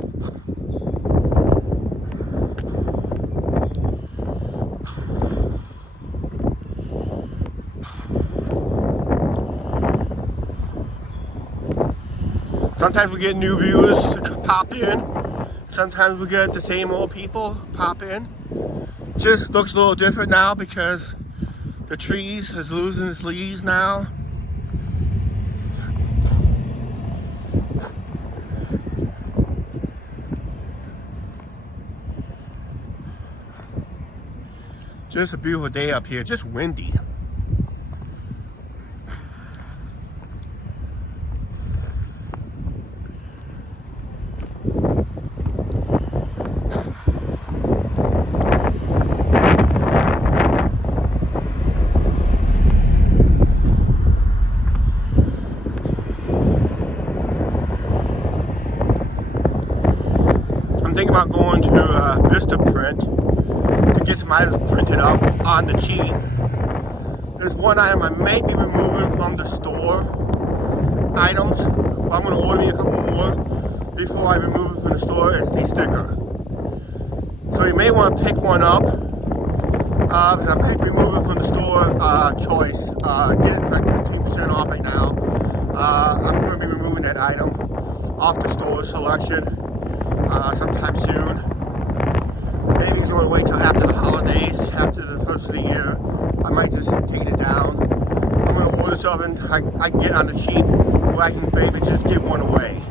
Sometimes we get new viewers to pop in. Sometimes we get the same old people pop in. Just looks a little different now because the trees is losing its leaves now. Just a beautiful day up here, just windy. I'm thinking about going to Vistaprint to get some items printed up on the cheap. There's one item I may be removing from the store items, but I'm going to order me a couple more before I remove it from the store. It's the sticker. So you may want to pick one up, because I might remove it from the store choice. Get it for like 15% off right now. I'm going to be removing that item off the store selection sometime soon. Maybe it's going to wait till after the holidays, after the first of the year. I might just take it down. I'm going to order something I can get on the cheap where I can maybe just give one away.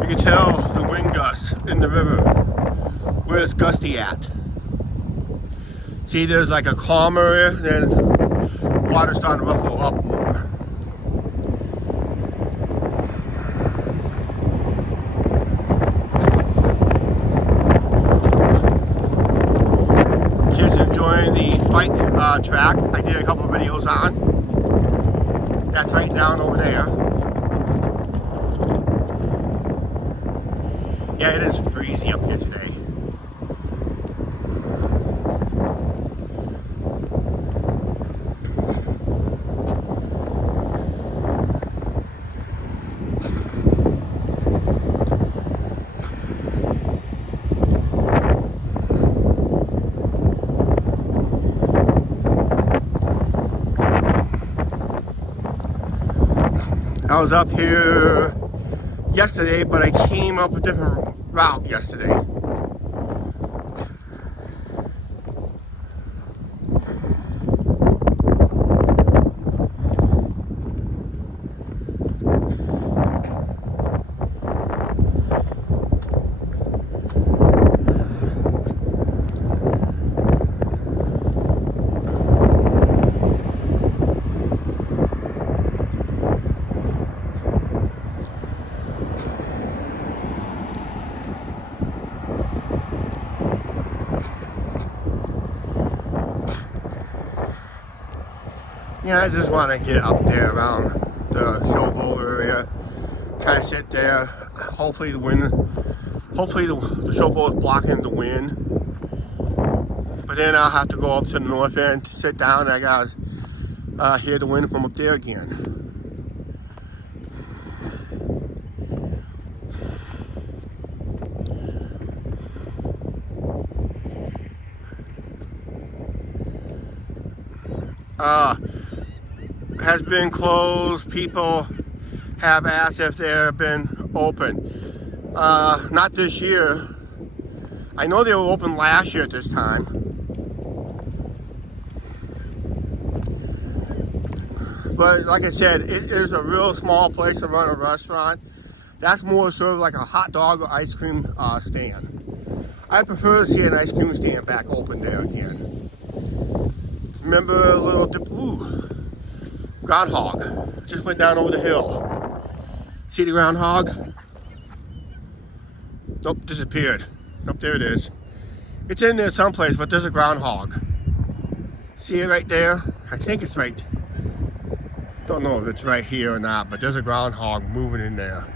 You can tell the wind gusts in the river, where it's gusty at. See, there's like a calm area, then water's starting to ruffle up more. Just enjoying the bike track I did a couple of videos on. That's right down over there. Yeah, it is breezy up here today. I was up here yesterday, but I came up a different route yesterday. Yeah, I just want to get up there around the showboat area, kind of sit there. Hopefully the wind, hopefully the showboat is blocking the wind. But then I'll have to go up to the north end to sit down, and I gotta hear the wind from up there again. Has been closed. People have asked if they've been open. Not this year. I know they were open last year at this time. But like I said, it is a real small place to run a restaurant. That's more sort of like a hot dog or ice cream stand. I prefer to see an ice cream stand back open there again. Remember a little groundhog. Just went down over the hill. See the groundhog? Nope, disappeared. Nope, there it is. It's in there someplace, but there's a groundhog. See it right there? I think it's right. Don't know if it's right here or not, but there's a groundhog moving in there.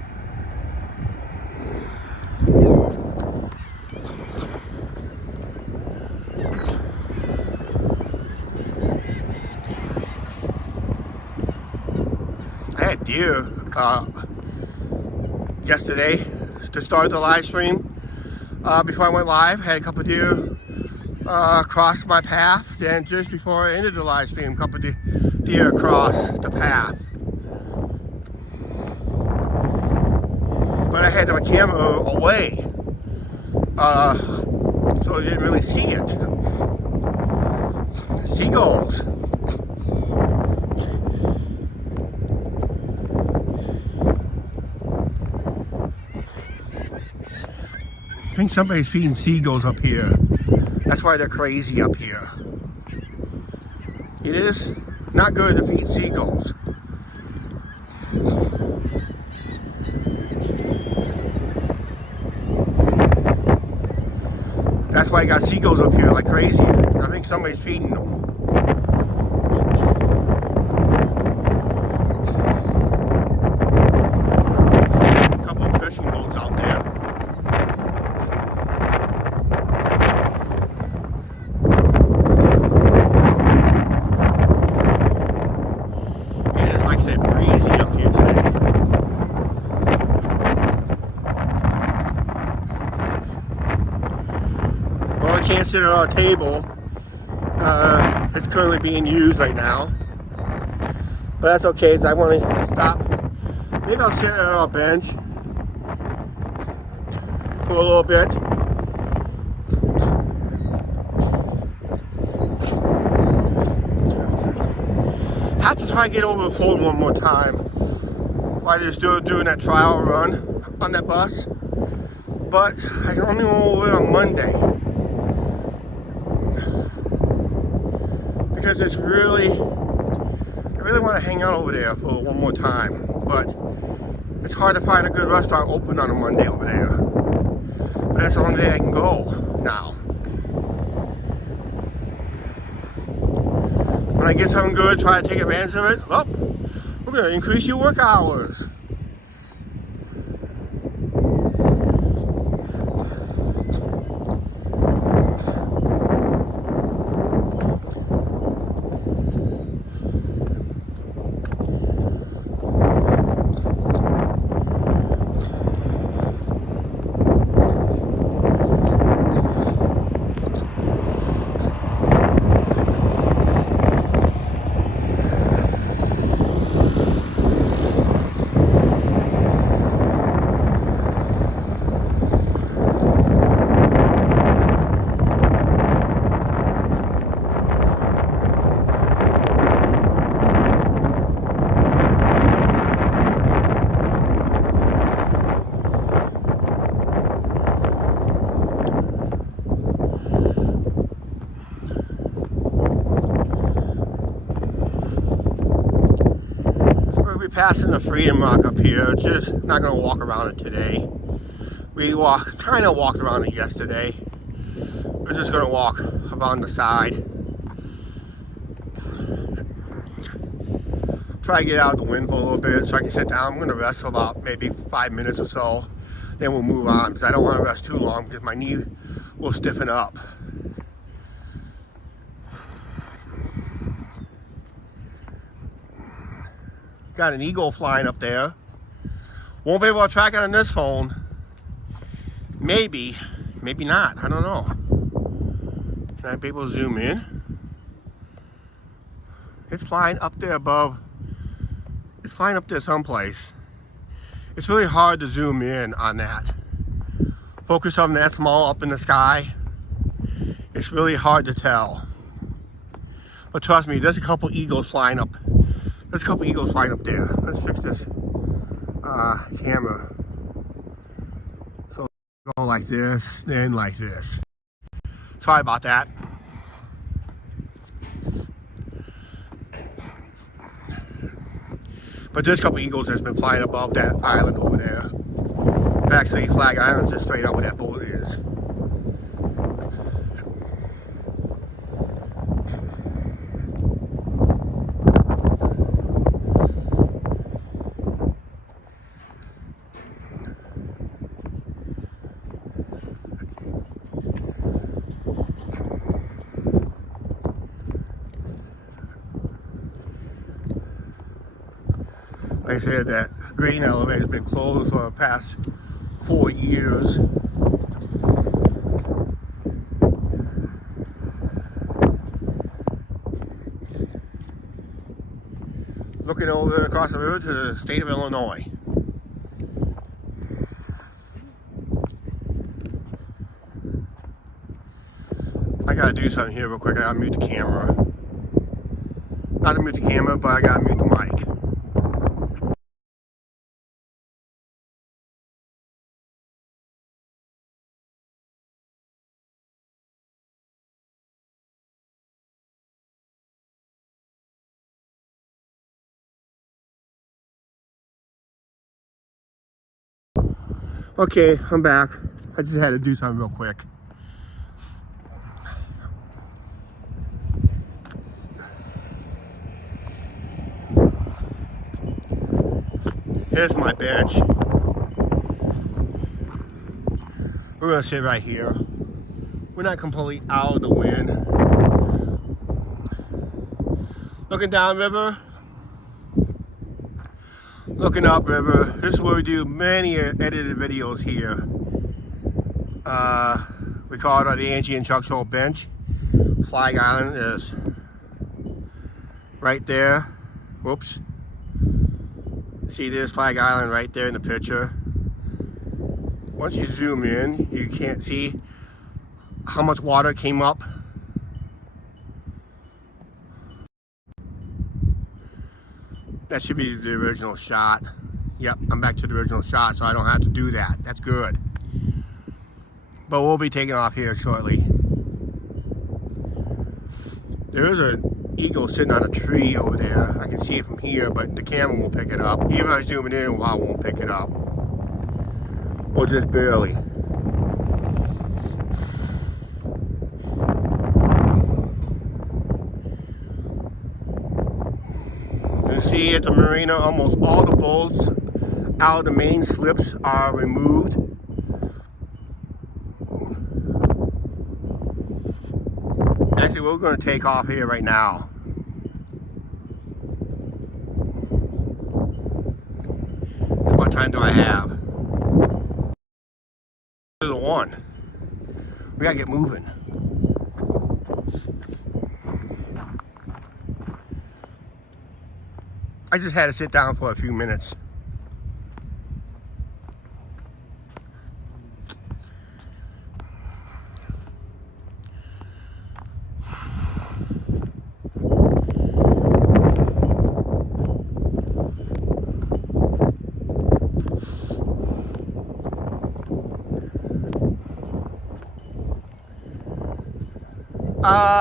I had deer yesterday to start the live stream. Before I went live, I had a couple of deer cross my path. Then just before I ended the live stream, a couple of deer crossed the path. But I had my camera away, so I didn't really see it. Seagulls. I think somebody's feeding seagulls up here. That's why they're crazy up here. It is not good to feed seagulls. That's why I got seagulls up here like crazy. I think somebody's feeding them. A couple of fishing boats out there. Can't sit on a table. It's currently being used right now, but that's okay. So I want to stop. Maybe I'll sit on a bench for a little bit. Have to try and get over the phone one more time while they're still doing that trial run on that bus, but I can only go over on Monday. Because it's really, I really want to hang out over there for one more time, but it's hard to find a good restaurant open on a Monday over there. But that's the only day I can go now. When I get something good, try to take advantage of it. Well, we're going to increase your work hours. Passing the Freedom Rock up here, just not going to walk around it today. We kind of walked around it yesterday. We're just going to walk around the side. try to get out of the wind for a little bit so I can sit down. I'm gonna rest for about maybe 5 minutes or so. Then we'll move on because I don't want to rest too long because my knee will stiffen up. Got an eagle flying up there. Won't be able to track it on this phone. Maybe, maybe not. I don't know. Can I be able to zoom in? It's flying up there above. It's flying up there someplace. It's really hard to zoom in on that. Focus on that small up in the sky. It's really hard to tell. But trust me, there's a couple eagles flying up. There's a couple eagles flying up there. Let's fix this camera. So go like this, then like this. Sorry about that. But there's a couple eagles that's been flying above that island over there. Actually, Flag Island's just straight up where that boat is. Like I said, that grain elevator has been closed for the past 4 years. Looking over across the river to the state of Illinois. I gotta do something here real quick. I gotta mute the camera. Not to mute the camera, but I gotta mute the mic. Okay, I'm back. I just had to do something real quick. Here's my bench. We're gonna sit right here. We're not completely out of the wind. Looking down river. Looking up river. This is where we do many edited videos here. We call it the Angie and Chuck's old bench. Flag Island is right there. Whoops. See, there's Flag Island right there in the picture. Once you zoom in, you can't see how much water came up. That should be the original shot. Yep, I'm back to the original shot, so I don't have to do that. That's good. But we'll be taking off here shortly. There is an eagle sitting on a tree over there. I can see it from here, but the camera won't pick it up. Even if I zoom it in, I won't pick it up. Or just barely. You see at the marina, almost all the boats out of the main slips are removed. Actually, we're going to take off here right now. So what time do I have? To the 1. We gotta get moving. I just had to sit down for a few minutes.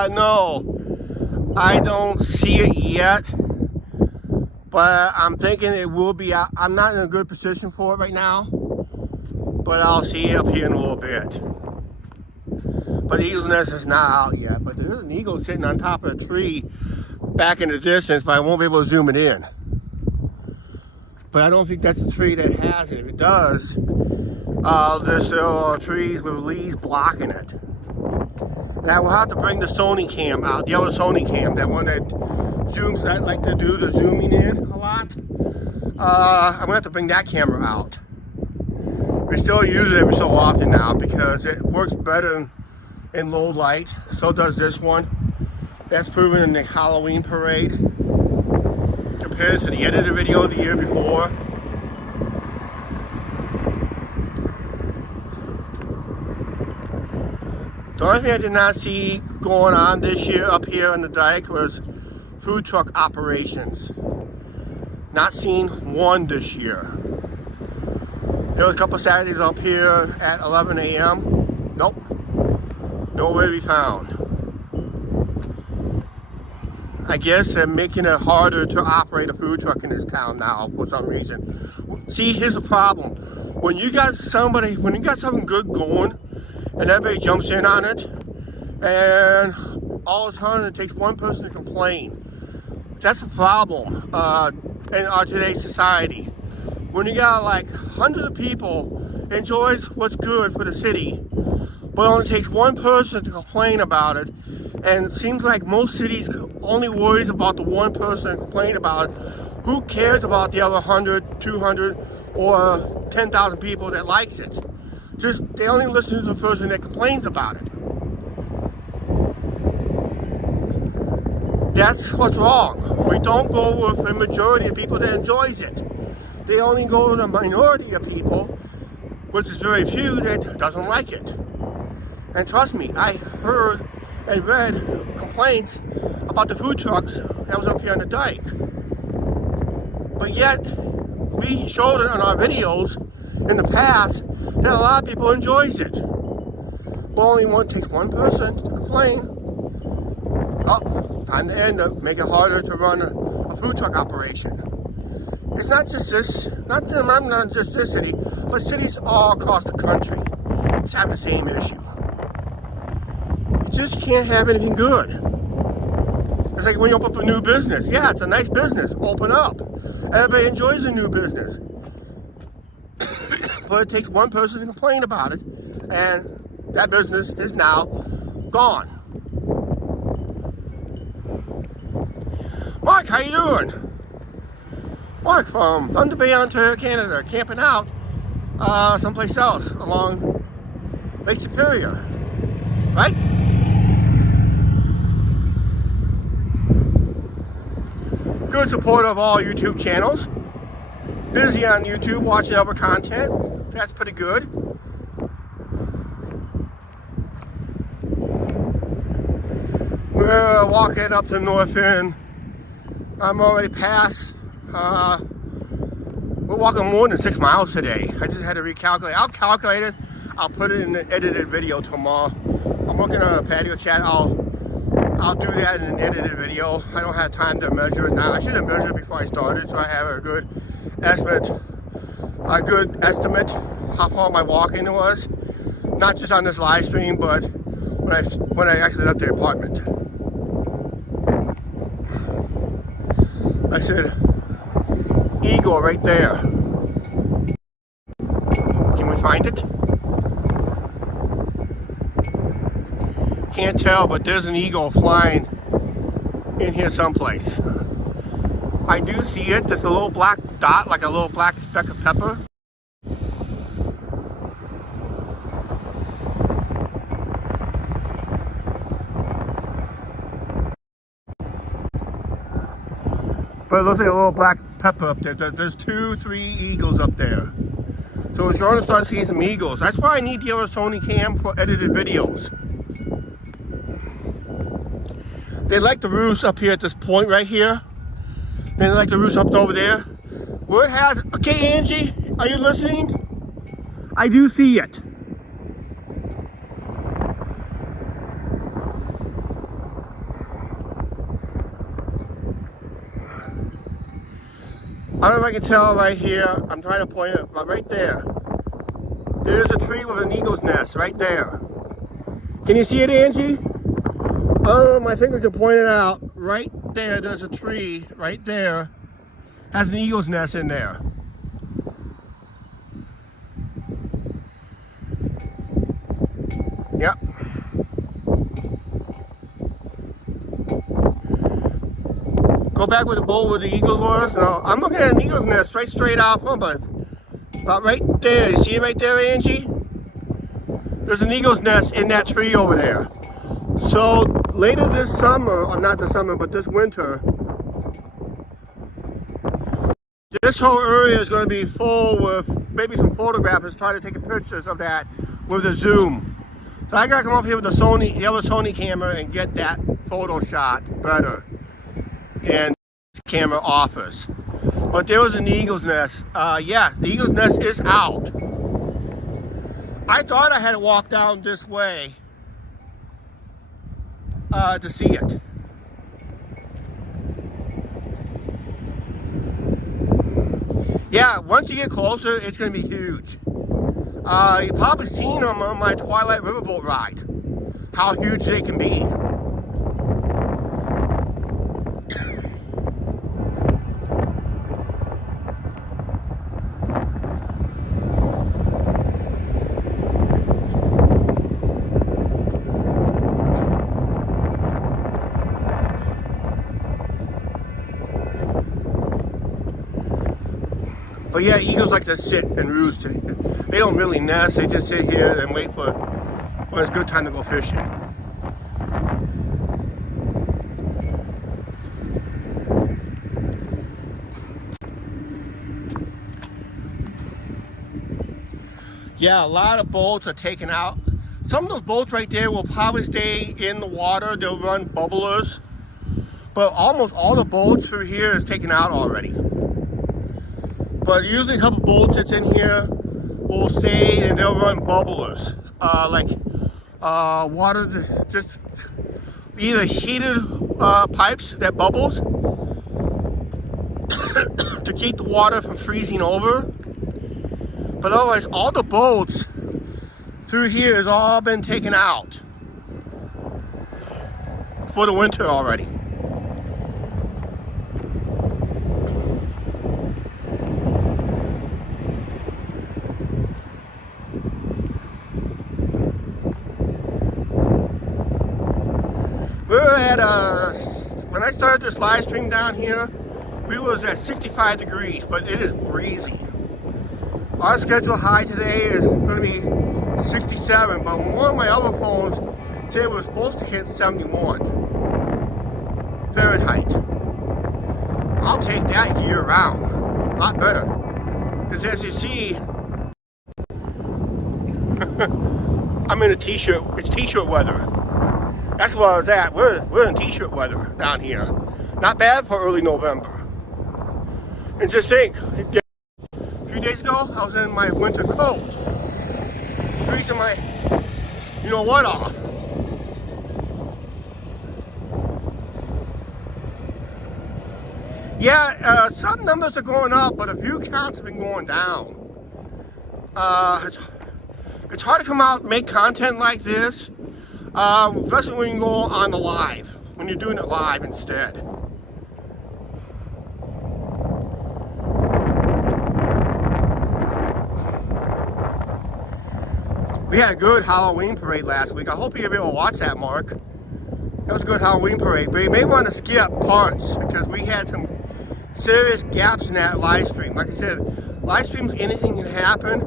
No, I don't see it yet, but I'm thinking it will be out. I'm not in a good position for it right now, but I'll see it up here in a little bit. But the eagle's nest is not out yet, but there's an eagle sitting on top of a tree back in the distance, but I won't be able to zoom it in. but I don't think that's the tree that has it. If it does, there's trees with leaves blocking it. And I will have to bring the Sony cam out, the other Sony cam, that one that zooms, I like to do the zooming in a lot. I'm gonna have to bring that camera out. We still use it every so often now because it works better in low light. So does this one. That's proven in the Halloween parade compared to the edited video the year before. The only thing I did not see going on this year up here on the dike was food truck operations. Not seen one this year. There was a couple Saturdays up here at 11 a.m. Nope. Nowhere to be found. I guess they're making it harder to operate a food truck in this town now for some reason. See, here's the problem. When you got something good going, and everybody jumps in on it, and all of a sudden it takes one person to complain. That's the problem in our today's society. When you got like hundreds of people enjoys what's good for the city, but it only takes one person to complain about it, and it seems like most cities only worries about the one person complaining about it. Who cares about the other 100, 200, or 10,000 people that likes it? Just, they only listen to the person that complains about it. That's what's wrong. We don't go with the majority of people that enjoys it. They only go with a minority of people, which is very few, that doesn't like it. And trust me, I heard and read complaints about the food trucks that was up here on the dike. But yet, we showed it on our videos in the past that a lot of people enjoys it. But only takes one person to complain. Oh, time to end it. Make it harder to run a food truck operation. It's not just this, not just this city, but cities all across the country. It's having the same issue. You just can't have anything good. It's like when you open up a new business. Yeah, it's a nice business. Open up. Everybody enjoys a new business. But it takes one person to complain about it, and that business is now gone. Mark, how you doing? Mark from Thunder Bay, Ontario, Canada, camping out someplace else along Lake Superior, right? Good supporter of all YouTube channels. Busy on YouTube watching other content. That's pretty good. We're walking up to North End. I'm already past. We're walking more than 6 miles today. I just had to recalculate. I'll calculate it. I'll put it in the edited video tomorrow. I'm working on a patio chat. I'll do that in an edited video. I don't have time to measure it now. I should have measured it before I started, so I have a good estimate how far my walking was. Not just on this live stream, but when I actually left the apartment. I said, eagle right there. Can we find it? Can't tell, but there's an eagle flying in here someplace. I do see it. There's a little black dot, like a little black speck of pepper. But it looks like a little black pepper up there. There's 2, 3 eagles up there. So we're going to start seeing some eagles. That's why I need the other Sony cam for edited videos. They like the roost up here at this point right here. And they like the roost up over there. Where it has, okay, Angie, are you listening? I do see it. I don't know if I can tell right here. I'm trying to point it, but right there. There's a tree with an eagle's nest right there. Can you see it, Angie? Oh, my finger can point it out. Right there, there's a tree right there. Has an eagle's nest in there. Go back with the boat where the eagles was. Now, I'm looking at an eagle's nest straight out from it. About right there. You see it right there, Angie? There's an eagle's nest in that tree over there. So later this summer, or not this summer, but this winter, this whole area is going to be full with maybe some photographers trying to take pictures of that with a zoom. So I got to come up here with the other Sony camera and get that photo shot better. And camera offers. But there was an eagle's nest. Yeah, the eagle's nest is out. I thought I had to walk down this way to see it. Yeah, once you get closer, it's going to be huge. You've probably seen them on my Twilight Riverboat ride, how huge they can be. But yeah, eagles like to sit and roost. They don't really nest, they just sit here and wait for when it's a good time to go fishing. Yeah, a lot of boats are taken out. Some of those boats right there will probably stay in the water. They'll run bubblers. But almost all the boats through here is taken out already. But usually a couple boats that's in here will stay and they'll run bubblers. Water, just either heated pipes that bubbles to keep the water from freezing over. But otherwise, all the boats through here has all been taken out for the winter already. We're at when I started this live stream down here, we was at 65 degrees, but it is breezy. Our scheduled high today is going to be 67, but one of my other phones said it was supposed to hit 71 Fahrenheit. I'll take that year round, a lot better. Because as you see, I'm in a t-shirt, it's t-shirt weather. That's where I was at. We're in t-shirt weather down here. Not bad for early November. And just think, a few days ago, I was in my winter coat. Freezing my, you know what off. Yeah, some numbers are going up, but a few counts have been going down. It's hard to come out and make content like this. Especially when you go on the live, when you're doing it live instead. We had a good Halloween parade last week. I hope you'll be able to watch that, Mark. That was a good Halloween parade, but you may want to skip parts because we had some serious gaps in that live stream. Like I said, live streams, anything can happen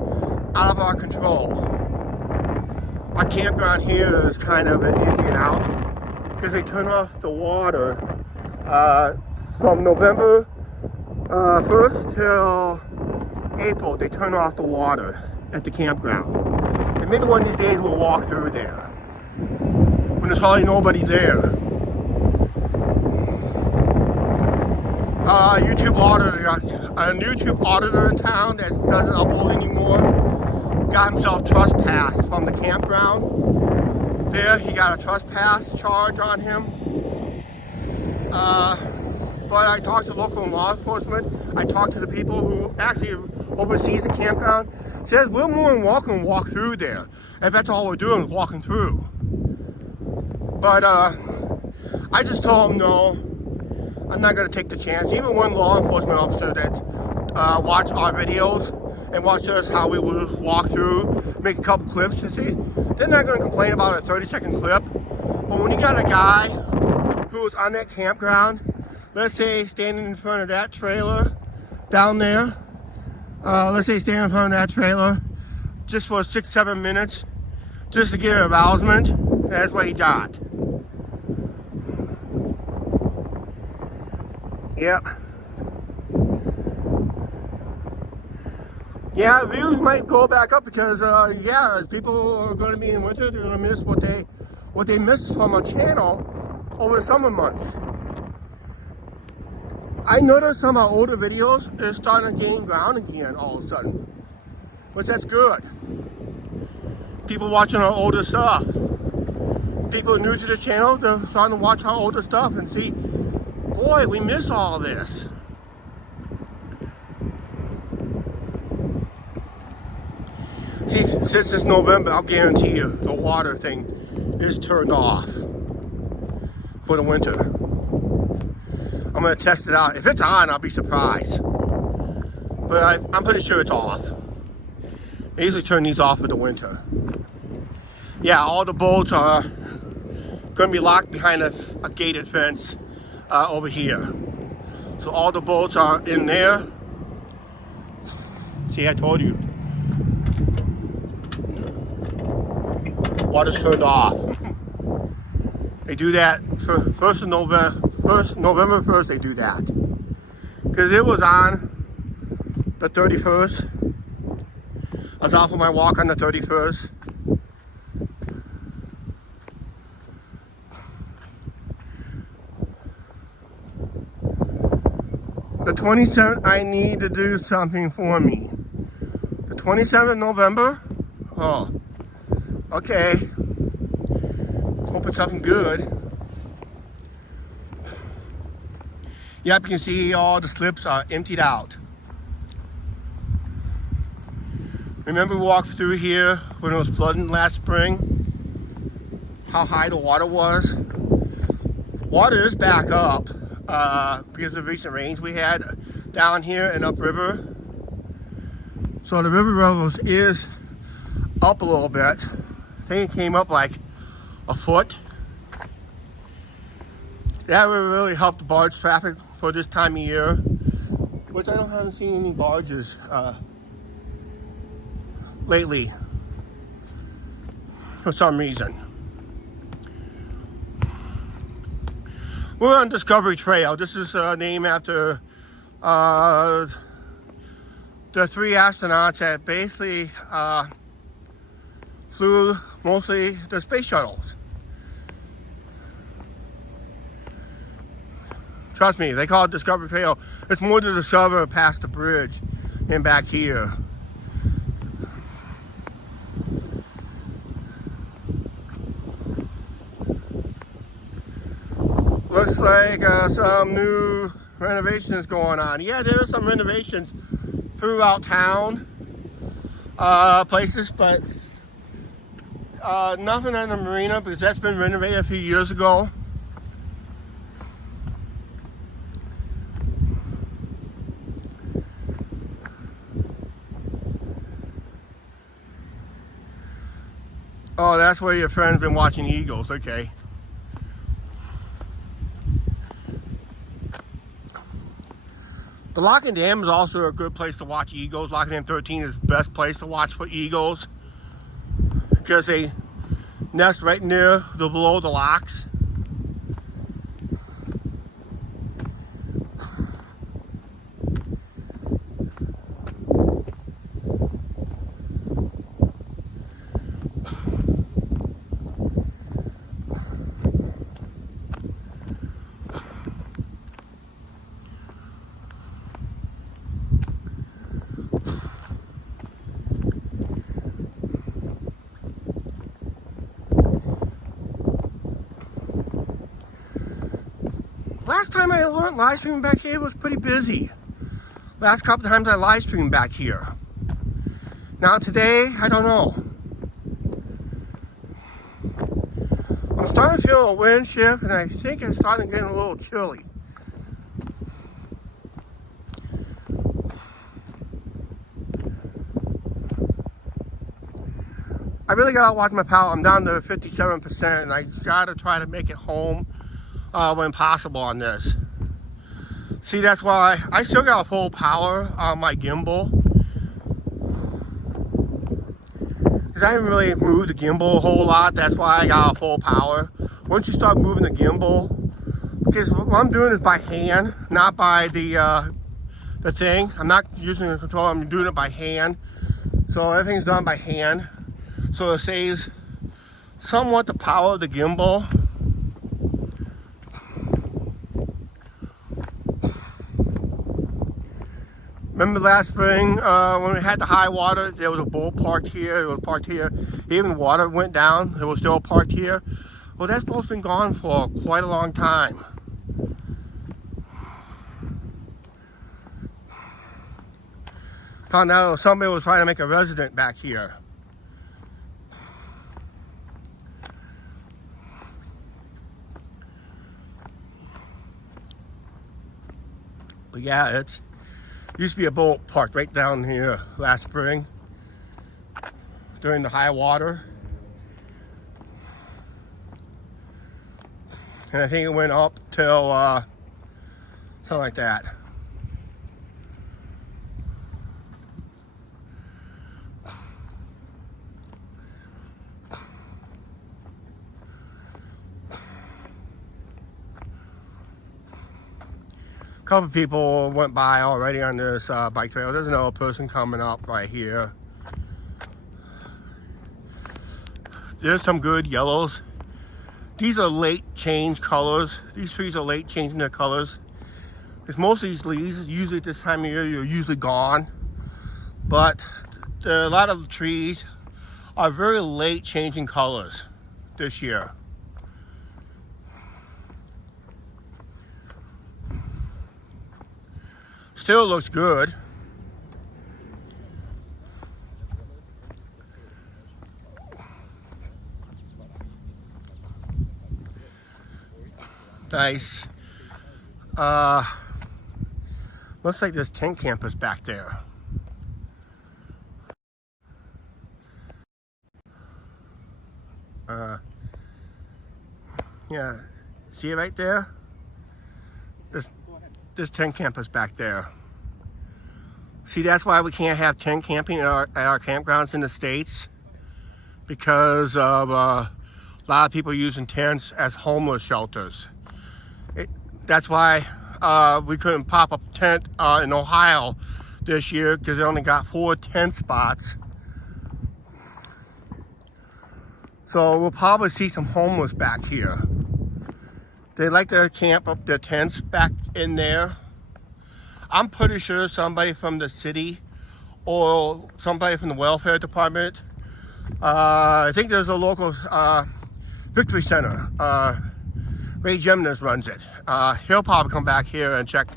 out of our control. Our campground here is kind of an in and out because they turn off the water from November 1st till April. They turn off the water at the campground. And maybe one of these days we'll walk through there when there's hardly nobody there. A YouTube auditor in town that doesn't upload anymore got himself trespassed from the campground. There, he got a trespass charge on him. But I talked to local law enforcement. I talked to the people who actually oversees the campground. Says we're more than welcome to walk through there. If that's all we're doing is walking through. But I just told him no. I'm not going to take the chance. Even one law enforcement officer that watch our videos and watch us how we will walk through, make a couple clips, you see, they're not going to complain about a 30-second clip. But when you got a guy who was on that campground let's say standing in front of that trailer down there. Let's say standing in front of that trailer just for 6-7 minutes, just to get an arousement. That's what he got. Yep. Yeah, views might go back up because, yeah, as people are going to be in winter, they're going to miss what they missed from a channel over the summer months. I noticed some of our older videos is starting to gain ground again all of a sudden, which that's good. People watching our older stuff. People new to the channel, they're starting to watch our older stuff and see, boy, we miss all this. See, since it's November, I'll guarantee you the water thing is turned off for the winter. I'm gonna test it out. If it's on, I'll be surprised. But I'm pretty sure it's off. I usually turn these off for the winter. Yeah, all the boats are gonna be locked behind a gated fence over here. So all the boats are in there. See, I told you. Water's turned off. They do that for November 1st, they do that. Because it was on the 31st. I was out for my walk on the 31st. The 27th, I need to do something for me. The 27th of November? Oh. Okay. Hope it's something good. Yep, you can see all the slips are emptied out. Remember we walked through here when it was flooding last spring? How high the water was? Water is back up because of recent rains we had down here and upriver. So the river levels is up a little bit. I think it came up like a foot. That would really help the barge traffic for this time of year, which I haven't seen any barges lately for some reason. We're on Discovery Trail. This is named after the 3 astronauts that basically flew mostly the space shuttles. Trust me, they call it Discovery Trail. It's more to discover past the bridge and back here. Looks like some new renovations going on. Yeah, there are some renovations throughout town, places, but nothing on the marina because that's been renovated a few years ago. Oh, that's where your friend's been watching eagles, okay. The Locken Dam is also a good place to watch eagles. Locken Dam 13 is the best place to watch for eagles because they nest right near below the locks. Last time I went live streaming back here, it was pretty busy. Last couple times I live streamed back here. Now today, I don't know. I'm starting to feel a wind shift and I think it's starting to get a little chilly. I really gotta watch my power. I'm down to 57% and I gotta try to make it home when possible on this. See, that's why I still got full power on my gimbal. Because I haven't really moved the gimbal a whole lot. That's why I got full power. Once you start moving the gimbal, because what I'm doing is by hand, not by the thing. I'm not using the controller, I'm doing it by hand. So everything's done by hand. So it saves somewhat the power of the gimbal. Remember last spring when we had the high water, there was a boat parked here, it was parked here. Even water went down, it was still parked here. Well, that boat's been gone for quite a long time. Found out somebody was trying to make a resident back here. But yeah, it's used to be a boat parked right down here last spring during the high water. And I think it went up till something like that. A couple people went by already on this bike trail. There's another person coming up right here. There's some good yellows. These are late change colors. These trees are late changing their colors. Because most of these leaves, usually at this time of year, you're usually gone. But a lot of the trees are very late changing colors this year. Still looks good. Nice. Looks like there's tent campers back there. Yeah, see it right there? There's tent campers back there. See, that's why we can't have tent camping at our campgrounds in the States, because of a lot of people using tents as homeless shelters. That's why we couldn't pop up a tent in Ohio this year, because they only got 4 tent spots. So we'll probably see some homeless back here. They like to camp up their tents back in there. I'm pretty sure somebody from the city or somebody from the welfare department, I think there's a local Victory Center. Ray Jimenez runs it. He'll probably come back here and check.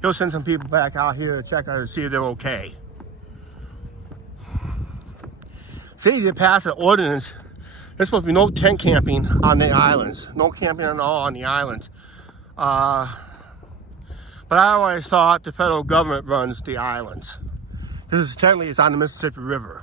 He'll send some people back out here to check out and see if they're okay. City did pass an ordinance. There's supposed to be no tent camping on the islands. No camping at all on the islands. But I always thought the federal government runs the islands. This is technically, it's on the Mississippi River.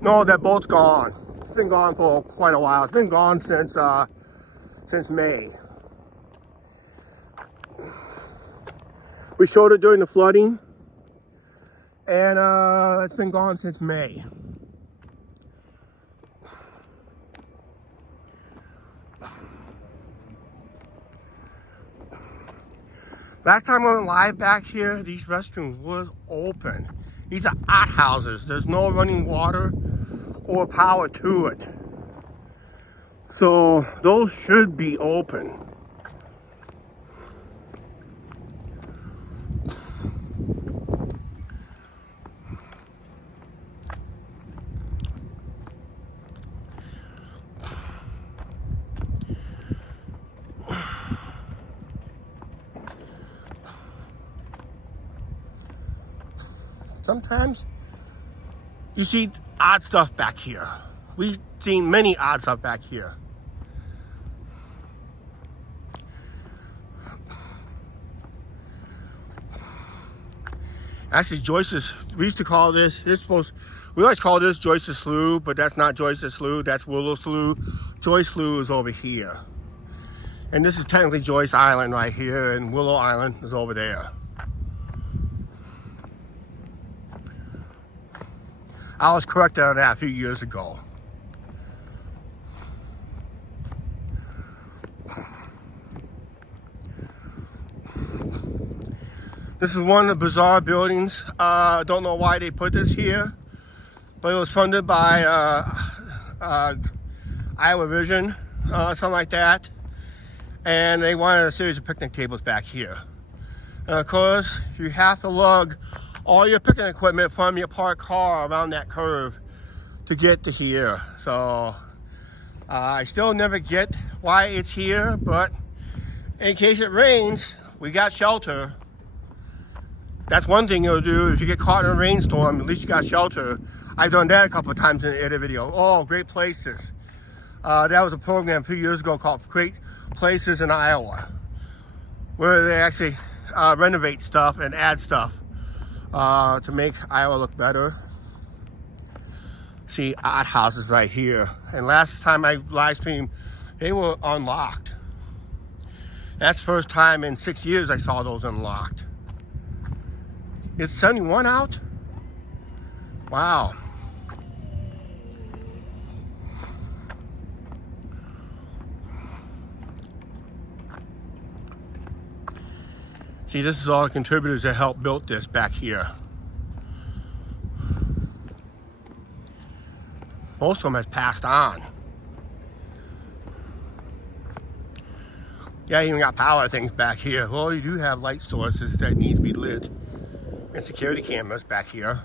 No, that boat's gone. It's been gone for quite a while. It's been gone since May. We showed it during the flooding, and it's been gone since May. Last time I went live back here, these restrooms were open. These are outhouses. There's no running water or power to it. So those should be open. Sometimes you see odd stuff back here. We've seen many odd stuff back here. Actually, Joyce's, we used to call this, we always call this Joyce's Slough, but that's not Joyce's Slough, that's Willow Slough. Joyce Slough is over here. And this is technically Joyce Island right here, and Willow Island is over there. I was corrected on that a few years ago. This is one of the bizarre buildings. Don't know why they put this here, but it was funded by Iowa Vision, something like that. And they wanted a series of picnic tables back here. And of course, you have to lug all your picnic equipment from your parked car around that curve to get to here. So I still never get why it's here, but in case it rains, we got shelter. That's one thing you'll do. If you get caught in a rainstorm, at least you got shelter. I've done that a couple of times in a video. Oh, Great Places. That was a program a few years ago called Great Places in Iowa, where they actually renovate stuff and add stuff to make Iowa look better. See, odd houses right here. And last time I live streamed, they were unlocked. That's the first time in 6 years I saw those unlocked. It's 71 out? Wow. See, this is all the contributors that helped build this back here. Most of them has passed on. Yeah, you even got power things back here. Well, you do have light sources that needs to be lit. And security cameras back here.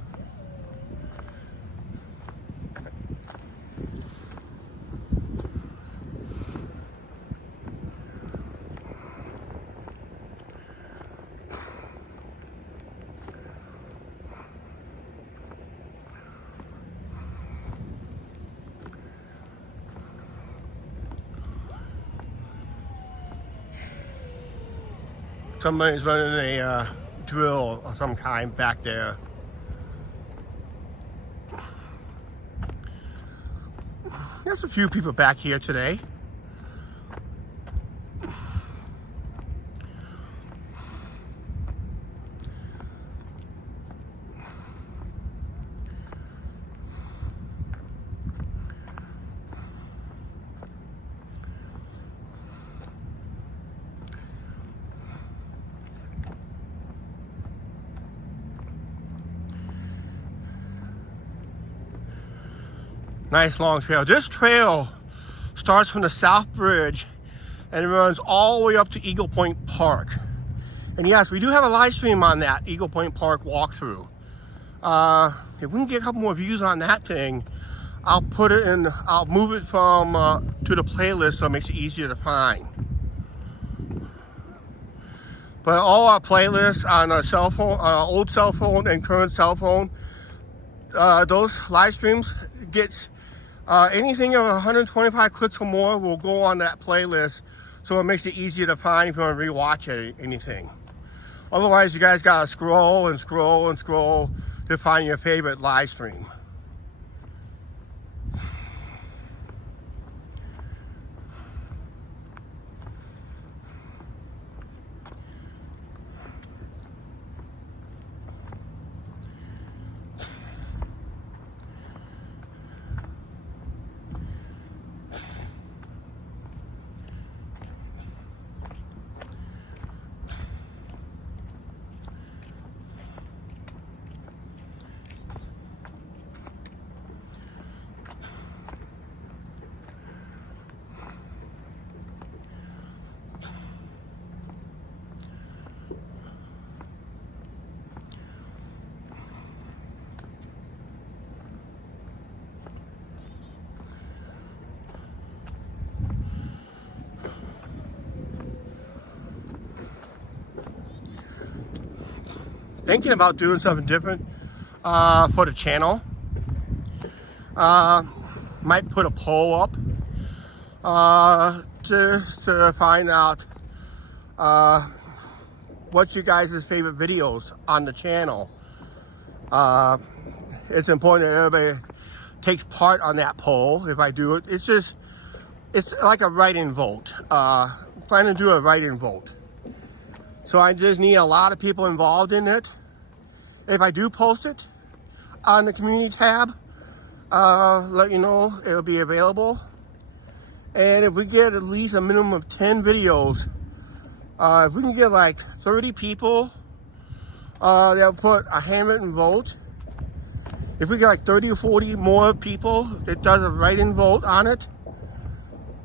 Somebody's running a drill of some kind back there. There's a few people back here today. Nice long trail. This trail starts from the South Bridge and it runs all the way up to Eagle Point Park. And yes, we do have a live stream on that Eagle Point Park walkthrough. If we can get a couple more views on that thing, I'll put it in, I'll move it from to the playlist so it makes it easier to find. But all our playlists on our cell phone, old cell phone and current cell phone, those live streams gets anything of 125 clicks or more will go on that playlist, so it makes it easier to find if you want to rewatch anything. Otherwise, you guys gotta scroll and scroll and scroll to find your favorite live stream. Thinking about doing something different for the channel. Might put a poll up to find out what's your guys' favorite videos on the channel. It's important that everybody takes part on that poll. If I do it, it's like a write-in vote. Plan to do a write-in vote. So I just need a lot of people involved in it. If I do post it on the community tab, let you know it'll be available. And if we get at least a minimum of 10 videos, if we can get like 30 people that'll put a handwritten vote, if we get like 30 or 40 more people that does a write-in vote on it,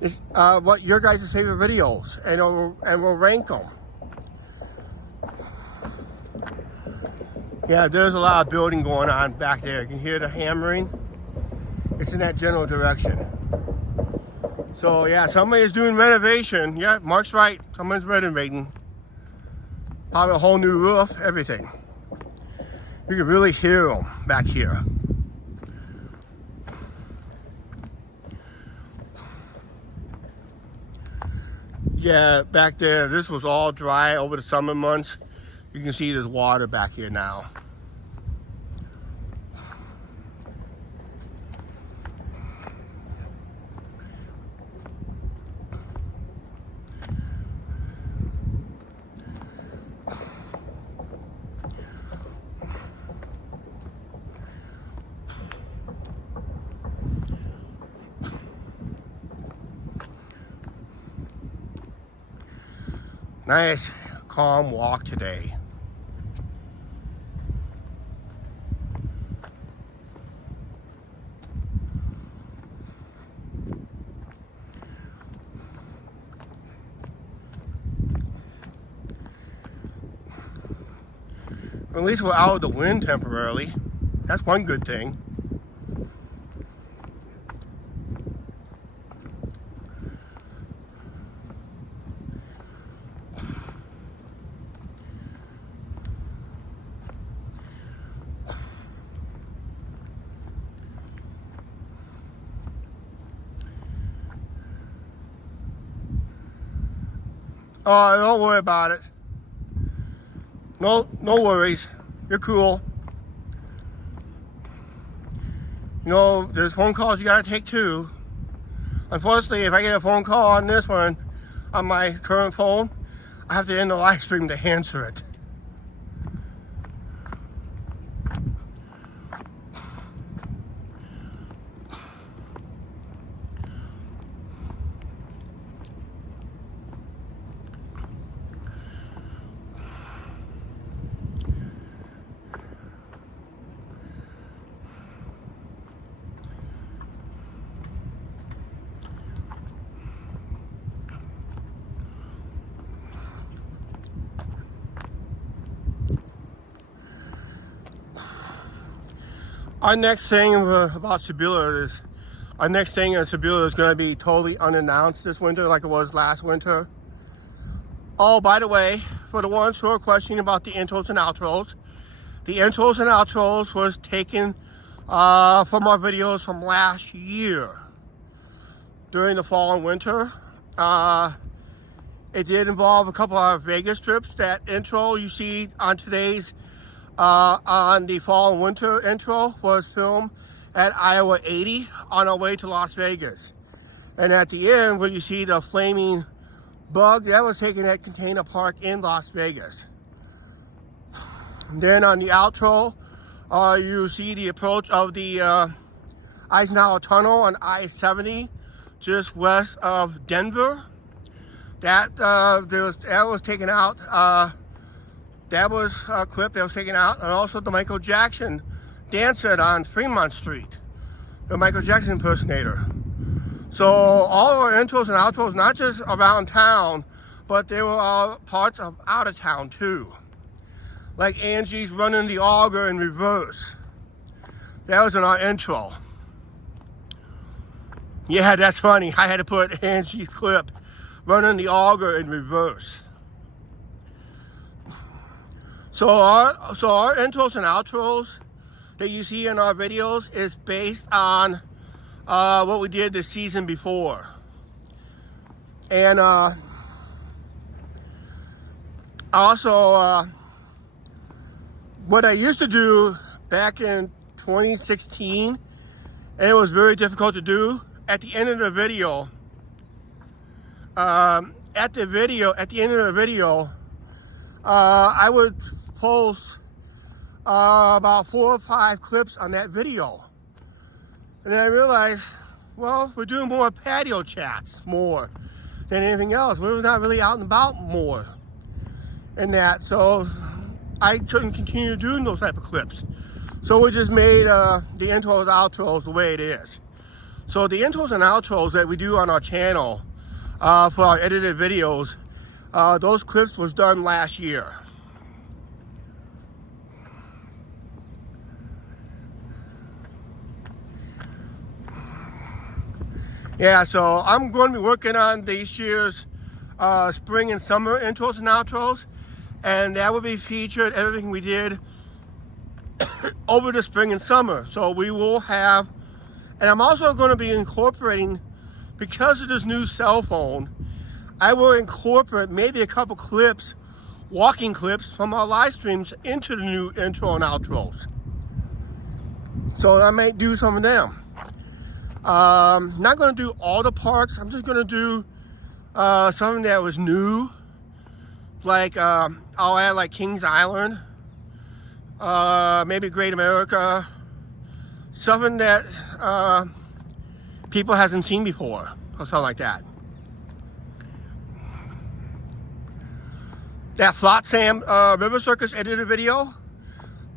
it's what your guys' favorite videos, and we'll rank them. Yeah, there's a lot of building going on back there. You can hear the hammering. It's in that general direction. So yeah, somebody is doing renovation. Yeah, Mark's right. Someone's renovating. Probably a whole new roof, everything. You can really hear them back here. Yeah, back there, this was all dry over the summer months. You can see there's water back here now. Nice, calm walk today. At least we're out of the wind temporarily. That's one good thing. Oh, don't worry about it. No worries. You're cool. You know, there's phone calls you gotta take too. Unfortunately, if I get a phone call on this one, on my current phone, I have to end the live stream to answer it. Our next thing about Sebula is, our next thing in Sebula is going to be totally unannounced this winter like it was last winter. Oh, by the way, for the ones who are questioning about the intros and outros, the intros and outros was taken from our videos from last year during the fall and winter. It did involve a couple of Vegas trips. That intro you see on today's on the fall and winter intro was filmed at Iowa 80 on our way to Las Vegas. And at the end, when you see the flaming bug, that was taken at Container Park in Las Vegas. And then on the outro, you see the approach of the Eisenhower Tunnel on I-70 just west of Denver. That was taken out. That was a clip that was taken out, and also the Michael Jackson dancer on Fremont Street, the Michael Jackson impersonator. So all of our intros and outros, not just around town, but they were all parts of out of town too. Like Angie's running the auger in reverse. That was in our intro. Yeah, that's funny. I had to put Angie's clip running the auger in reverse. So our intros and outros that you see in our videos is based on what we did the season before. And also what I used to do back in 2016, and it was very difficult to do. At the end of the video, I would post about 4 or 5 clips on that video. And then I realized, well, we're doing more patio chats more than anything else. We're not really out and about more and that. So I couldn't continue doing those type of clips. So we just made the intros and outros the way it is. So the intros and outros that we do on our channel for our edited videos, those clips was done last year. Yeah, so I'm going to be working on this year's spring and summer intros and outros, and that will be featured everything we did over the spring and summer. So we will have, and I'm also going to be incorporating, because of this new cell phone, I will incorporate maybe a couple clips, walking clips from our live streams into the new intro and outros. So I may do some of them. Not going to do all the parks. I'm just going to do something that was new, like I'll add like Kings Island, maybe Great America, something that people hasn't seen before, or something like that. That Flotsam River Circus edited video,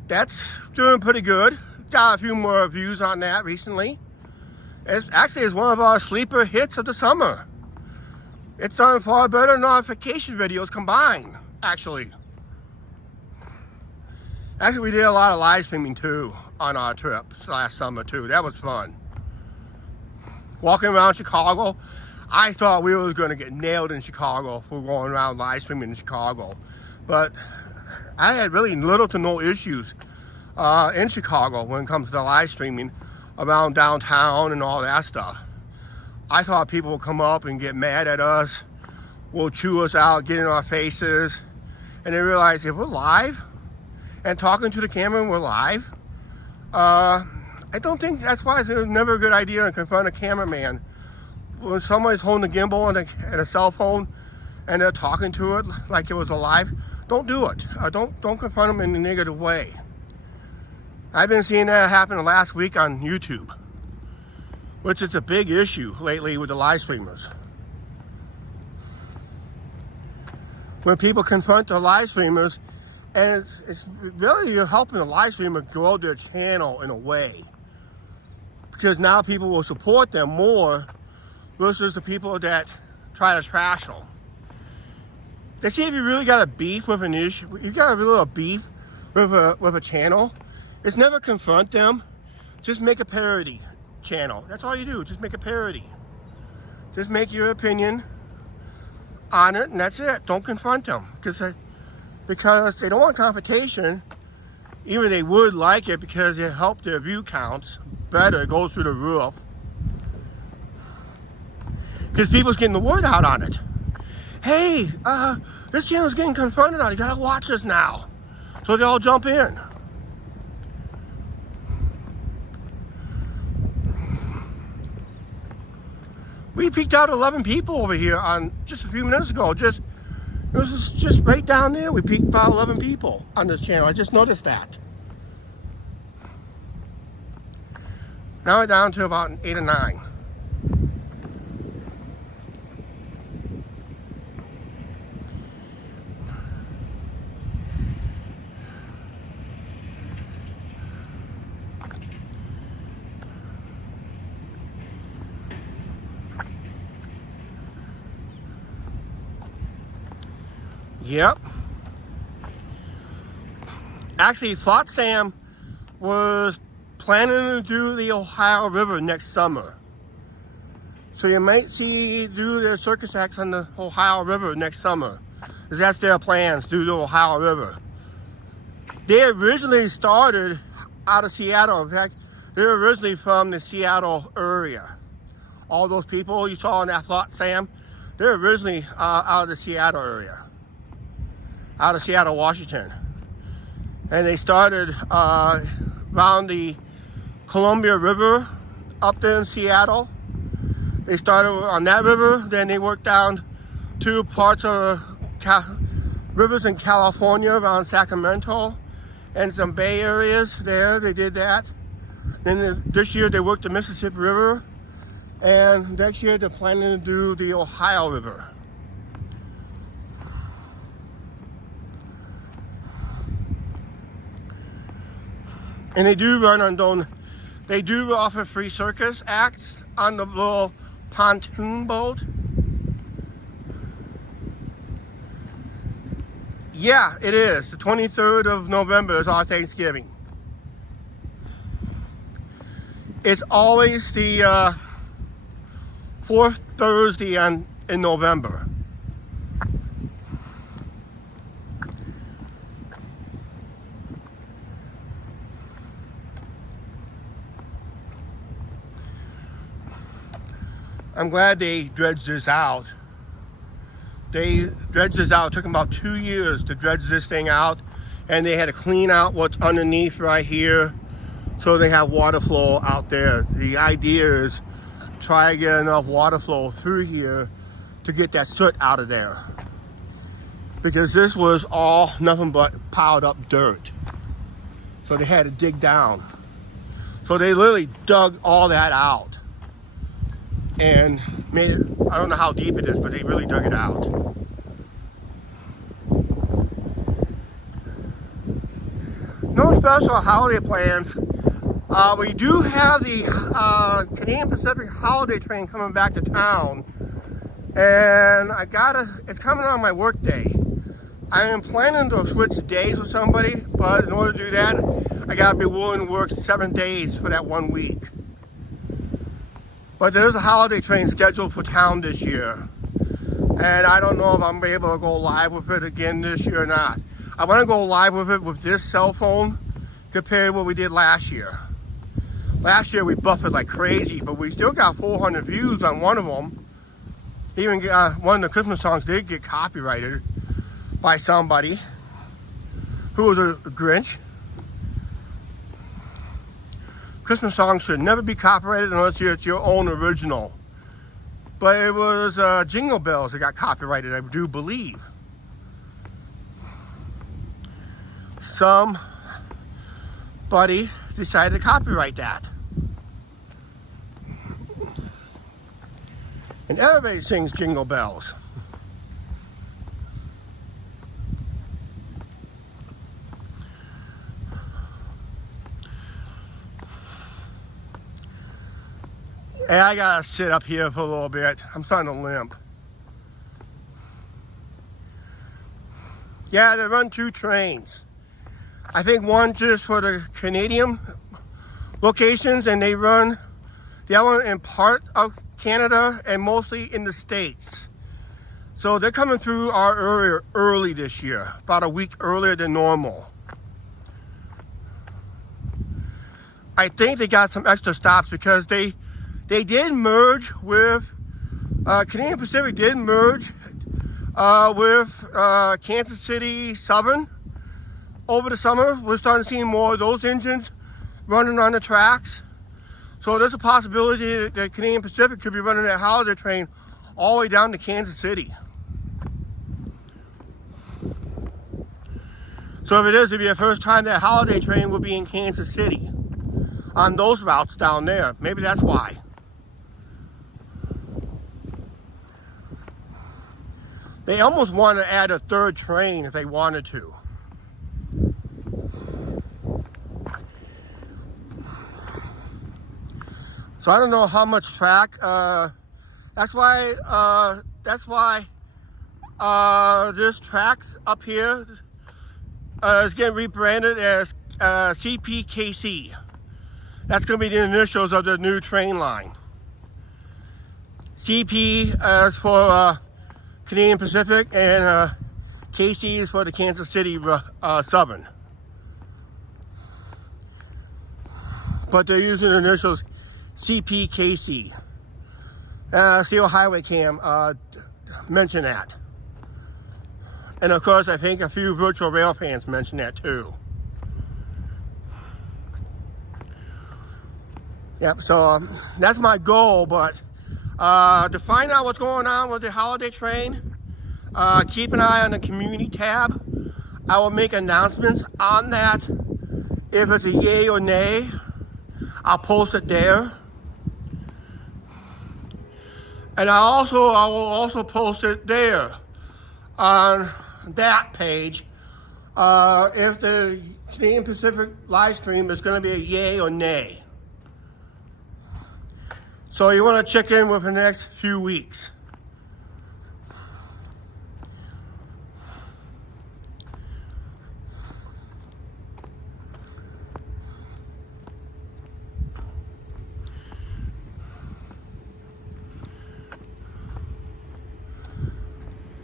that's doing pretty good. Got a few more views on that recently. It's one of our sleeper hits of the summer. It's done far better than our vacation videos combined, actually. Actually, we did a lot of live streaming too on our trips last summer too. That was fun. Walking around Chicago, I thought we were going to get nailed in Chicago for going around live streaming in Chicago. But I had really little to no issues in Chicago when it comes to live streaming around downtown and all that stuff. I thought people would come up and get mad at us, will chew us out, get in our faces, and they realize if we're live and talking to the camera and we're live, I don't think that's why it's never a good idea to confront a cameraman. When somebody's holding a gimbal and a cell phone and they're talking to it like it was alive, don't do it. Don't confront them in a negative way. I've been seeing that happen the last week on YouTube, which is a big issue lately with the live streamers. When people confront the live streamers, and it's really, you're helping the live streamer grow their channel in a way, because now people will support them more versus the people that try to trash them. They see if you really got a beef with an issue, you got a little beef with a channel, it's never confront them. Just make a parody channel. That's all you do. Just make a parody. Just make your opinion on it, and that's it. Don't confront them, because they don't want confrontation. Even they would like it because it helped their view counts better. It goes through the roof because people's getting the word out on it. Hey, this channel's getting confronted on. You gotta watch us now. So they all jump in. We peaked out 11 people over here on just a few minutes ago. It was just right down there. We peaked about 11 people on this channel. I just noticed that. Now we're down to about 8 or 9. Yep. Actually, Flotsam was planning to do the Ohio River next summer. So you might do their circus acts on the Ohio River next summer. Because that's their plans, do the Ohio River. They originally started out of Seattle. In fact, they're originally from the Seattle area. All those people you saw in that Flotsam, they're originally out of the Seattle area. Out of Seattle, Washington. And they started around the Columbia River up there in Seattle. They started on that river, then they worked down to parts of rivers in California around Sacramento and some bay areas there. They did that. Then this year they worked the Mississippi River, and next year they're planning to do the Ohio River. And they do run on they do offer free circus acts on the little pontoon boat. Yeah, it is. The 23rd of November is our Thanksgiving. It's always the fourth Thursday in November. I'm glad they dredged this out. They dredged this out. It took them about 2 years to dredge this thing out, and they had to clean out what's underneath right here so they have water flow out there. The idea is try to get enough water flow through here to get that soot out of there, because this was all nothing but piled up dirt. So they had to dig down. So they literally dug all that out and made it, I don't know how deep it is, but they really dug it out. No special holiday plans. We do have the Canadian Pacific holiday train coming back to town, and it's coming on my work day. I am planning to switch days with somebody, but in order to do that, I gotta be willing to work 7 days for that 1 week. But there's a holiday train scheduled for town this year, and I don't know if I'm able to go live with it again this year or not. I want to go live with it with this cell phone compared to what we did last year. Last year we buffered like crazy, but we still got 400 views on one of them. Even one of the Christmas songs did get copyrighted by somebody who was a Grinch. Christmas songs should never be copyrighted unless it's your own original. But it was Jingle Bells that got copyrighted, I do believe. Somebody decided to copyright that. And everybody sings Jingle Bells. And I gotta sit up here for a little bit. I'm starting to limp. Yeah, they run 2 trains. I think one just for the Canadian locations, and they run the other one in part of Canada and mostly in the States. So they're coming through our area early this year, about a week earlier than normal. I think they got some extra stops because they did merge with, Canadian Pacific did merge with Kansas City Southern over the summer. We're starting to see more of those engines running on the tracks. So there's a possibility that Canadian Pacific could be running that holiday train all the way down to Kansas City. So if it is, it'll be the first time that holiday train will be in Kansas City on those routes down there. Maybe that's why. They almost want to add a 3rd train if they wanted to. So I don't know how much track. That's why this track's up here is getting rebranded as CPKC. That's going to be the initials of the new train line. CP is for Canadian Pacific, and KC is for the Kansas City Southern. But they're using the initials CPKC. Steel Highway Cam mentioned that. And of course, I think a few virtual rail fans mentioned that too. Yep, so that's my goal, but to find out what's going on with the holiday train, keep an eye on the community tab. I will make announcements on that. If it's a yay or nay, I'll post it there. And I will also post it there on that page. If the Canadian Pacific live stream is going to be a yay or nay. So you want to check in with the next few weeks.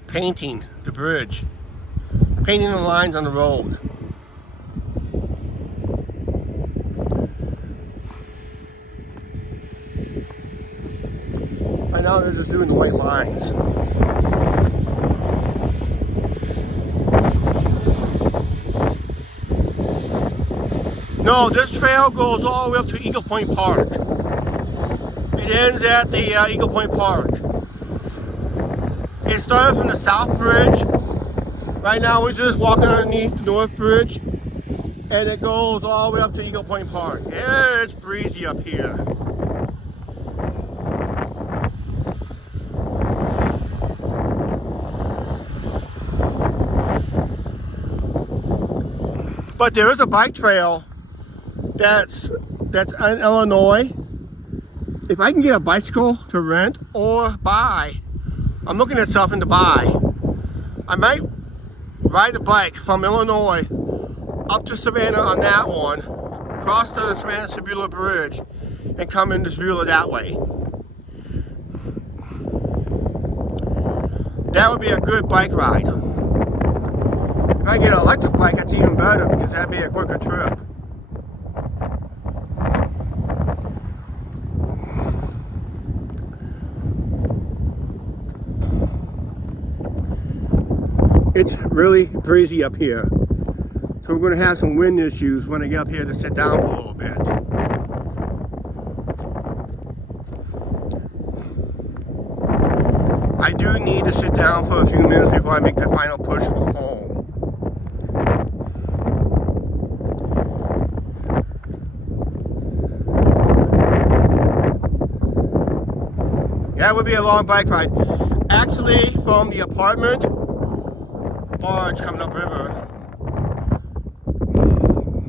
Painting the bridge. Painting the lines on the road. Right now they're just doing the white lines. No, this trail goes all the way up to Eagle Point Park. It ends at the Eagle Point Park. It started from the South Bridge. Right now we're just walking underneath the North Bridge. And it goes all the way up to Eagle Point Park. Yeah, it's breezy up here. But there is a bike trail that's in Illinois. If I can get a bicycle to rent or buy, I'm looking at something to buy. I might ride the bike from Illinois up to Savannah on that one, cross the Savannah-Sabula Bridge, and come into Sabula that way. That would be a good bike ride. If I get an electric bike, that's even better because that'd be a quicker trip. It's really breezy up here. So we're going to have some wind issues when I get up here to sit down for a little bit. I do need to sit down for a few minutes before I make the final push home. That would be a long bike ride. Actually, from the apartment, barge coming up river.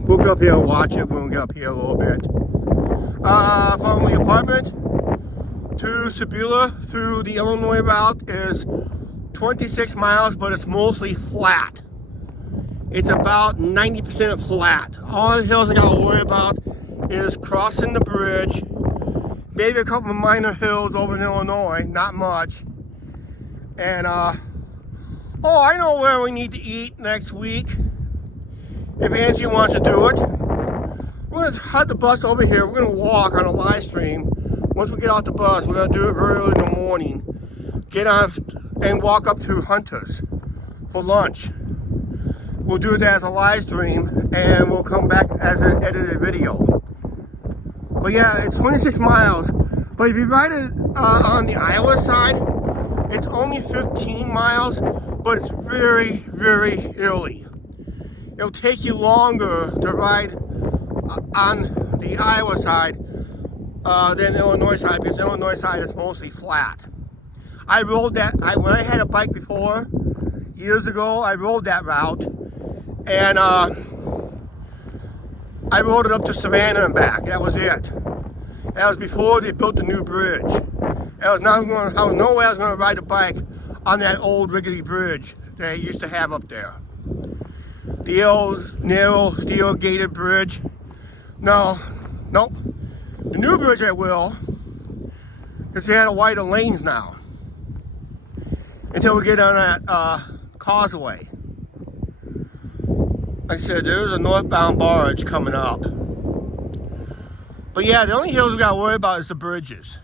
We'll go up here and watch it when we get up here a little bit. From the apartment to Sabula through the Illinois route is 26 miles, but it's mostly flat. It's about 90% flat. All the hills I gotta worry about is crossing the bridge, maybe a couple of minor hills over in Illinois, not much. And oh, I know where we need to eat next week. If Angie wants to do it. We're gonna head the bus over here. We're gonna walk on a live stream. Once we get off the bus, we're gonna do it very early in the morning. Get off and walk up to Hunter's for lunch. We'll do that as a live stream and we'll come back as an edited video. But yeah, it's 26 miles. But if you ride it on the Iowa side, it's only 15 miles, but it's very, very hilly. It'll take you longer to ride on the Iowa side than the Illinois side, because the Illinois side is mostly flat. I rode that, when I had a bike before, years ago, I rode that route, and I rode it up to Savannah and back. That was it. That was before they built the new bridge. I was no way I was going to ride a bike on that old rickety bridge that I used to have up there. The old narrow steel gated bridge. No, nope. The new bridge I will, because they had a wider lanes now. Until we get on that causeway. Like I said, there's a northbound barge coming up. But yeah, the only hills we gotta worry about is the bridges.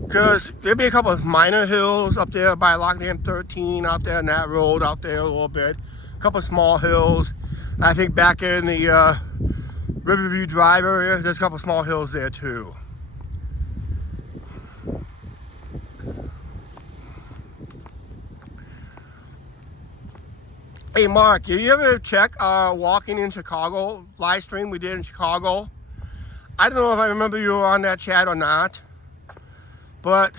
Because there'll be a couple of minor hills up there by Loch Dam 13, out there on that road, out there a little bit. A couple of small hills. I think back in the Riverview Drive area. There's a couple small hills there too. Hey Mark, did you ever check Walking in Chicago live stream we did in Chicago? I don't know if I remember you were on that chat or not, but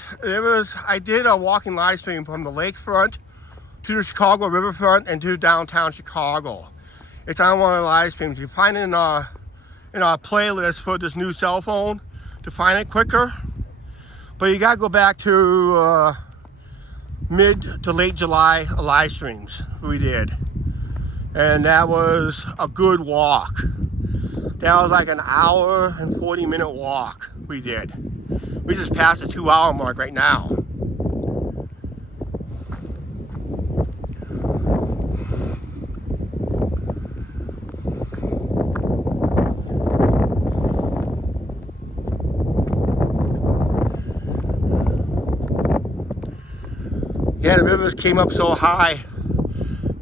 I did a walking live stream from the lakefront to the Chicago riverfront and to downtown Chicago. It's on one of the live streams. You find it in our playlist for this new cell phone to find it quicker. But you gotta go back to mid to late July live streams we did. And that was a good walk. That was like an hour and 40-minute walk we did. We just passed the 2-hour mark right now. Yeah, the rivers came up so high,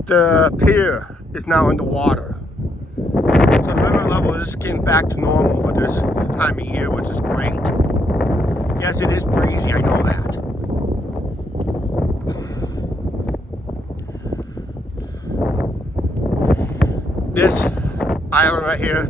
the pier is now underwater. So the river level is getting back to normal for this time of year, which is great. Yes, it is breezy, I know that. This island right here,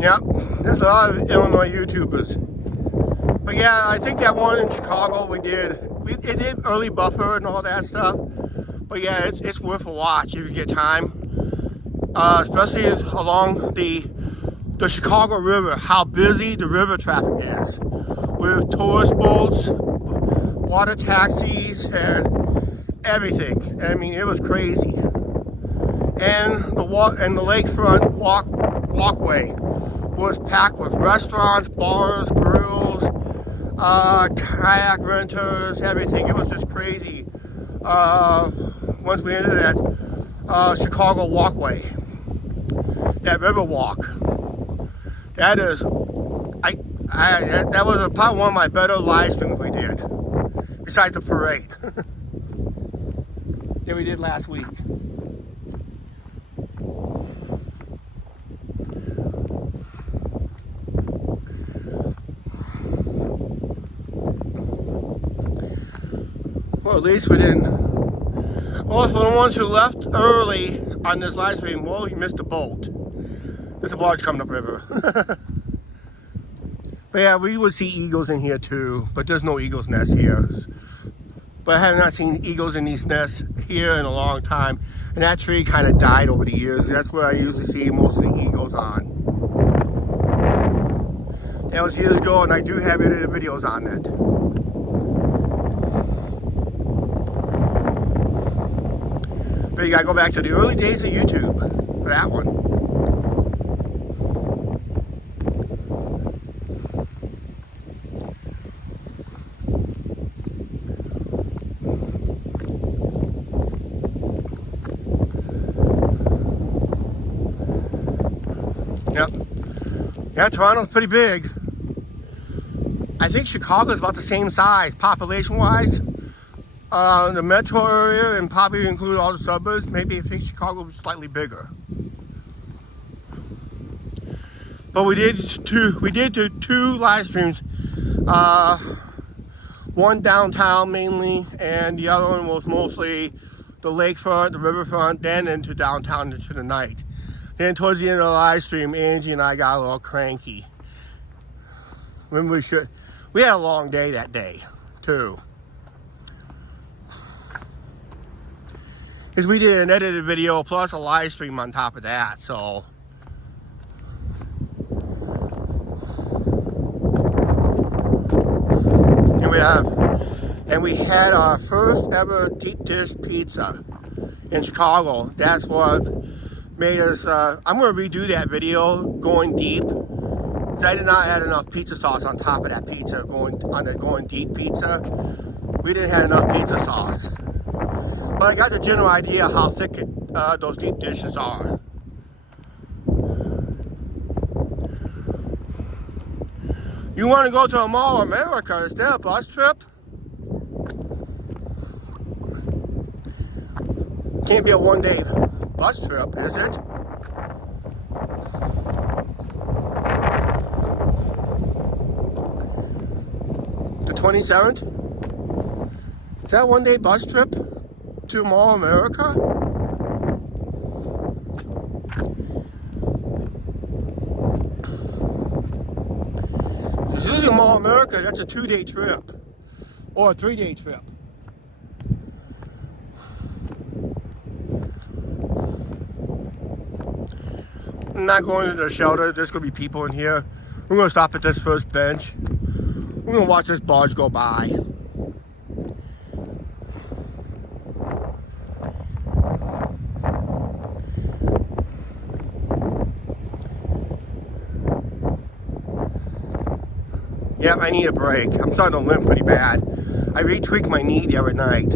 yep, there's a lot of Illinois YouTubers. But yeah, I think that one in Chicago it did early buffer and all that stuff. But yeah, it's worth a watch if you get time. Especially along the Chicago River, how busy the river traffic is. With tourist boats, water taxis, and everything. I mean, it was crazy. And the lakefront walkway was packed with restaurants, bars, grills, kayak renters, everything. It was just crazy. Once we entered that Chicago walkway, that river walk, that is, that was probably one of my better live streams we did, besides the parade that we did last week. Well, at least we didn't. Well, for the ones who left early on this live stream, well, you missed a boat. There's a barge coming upriver. But yeah, we would see eagles in here too, but there's no eagle's nest here. But I have not seen eagles in these nests here in a long time. And that tree kind of died over the years. That's where I usually see most of the eagles on. That was years ago, and I do have edited videos on that. But you gotta go back to the early days of YouTube for that one. Yep. Yeah, Toronto's pretty big. I think Chicago's about the same size, population-wise. The metro area, and probably include all the suburbs. Maybe I think Chicago was slightly bigger. But we did do two live streams. One downtown mainly, and the other one was mostly the lakefront, the riverfront, then into downtown into the night. Then towards the end of the live stream, Angie and I got a little cranky. We had a long day that day, too. Because we did an edited video plus a live stream on top of that, so. And we had our first ever deep dish pizza in Chicago. That's what made us, I'm going to redo that video, going deep. Because I did not add enough pizza sauce on top of that pizza, on the going deep pizza. We didn't have enough pizza sauce. But I got the general idea how thick those deep dishes are. You want to go to a Mall of America? Is there a bus trip? Can't be a one-day bus trip, is it? The 27th? Is that a one-day bus trip to Mall of America? It's usually Mall of America, that's a 2-day trip. Or a 3-day trip. I'm not going to the shelter. There's going to be people in here. We're going to stop at this first bench. We're going to watch this barge go by. Yep, I need a break. I'm starting to limp pretty bad. I re-tweaked my knee the other night.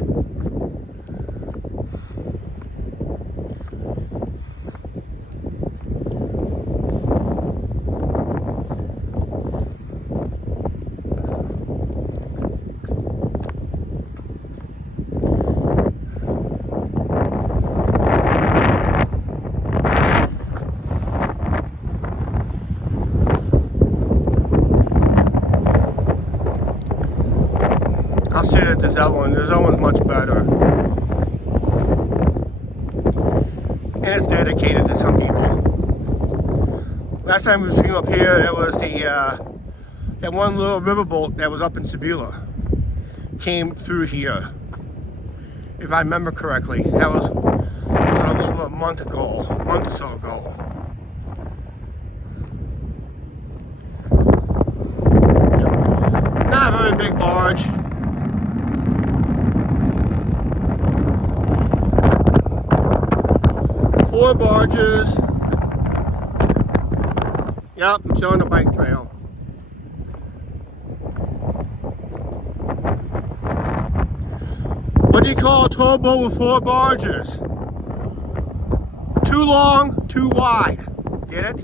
I'll sit at this other one. This other one's much better. And it's dedicated to some people. Last time we came up here, it was the that one little riverboat that was up in Sebula. Came through here. If I remember correctly. That was about over a month or so ago. Not a very big barge. Four barges. Yep, I'm showing the bike trail. What do you call a towboat with 4 barges? Too long, too wide. Get it?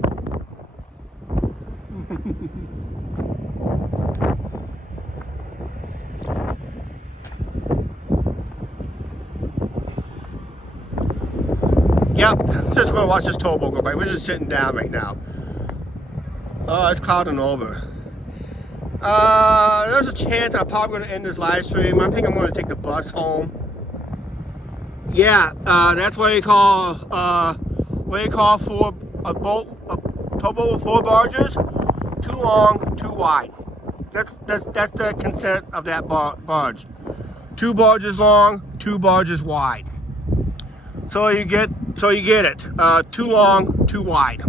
Yep, just gonna watch this towboat go by. We're just sitting down right now. Oh, it's clouding over. There's a chance I'm probably gonna end this live stream. I think I'm gonna take the bus home. Yeah, that's what you call for a towboat with 4 barges. Too long, too wide. That's the consent of that barge. 2 barges long, 2 barges wide. So you get it. Too long, too wide.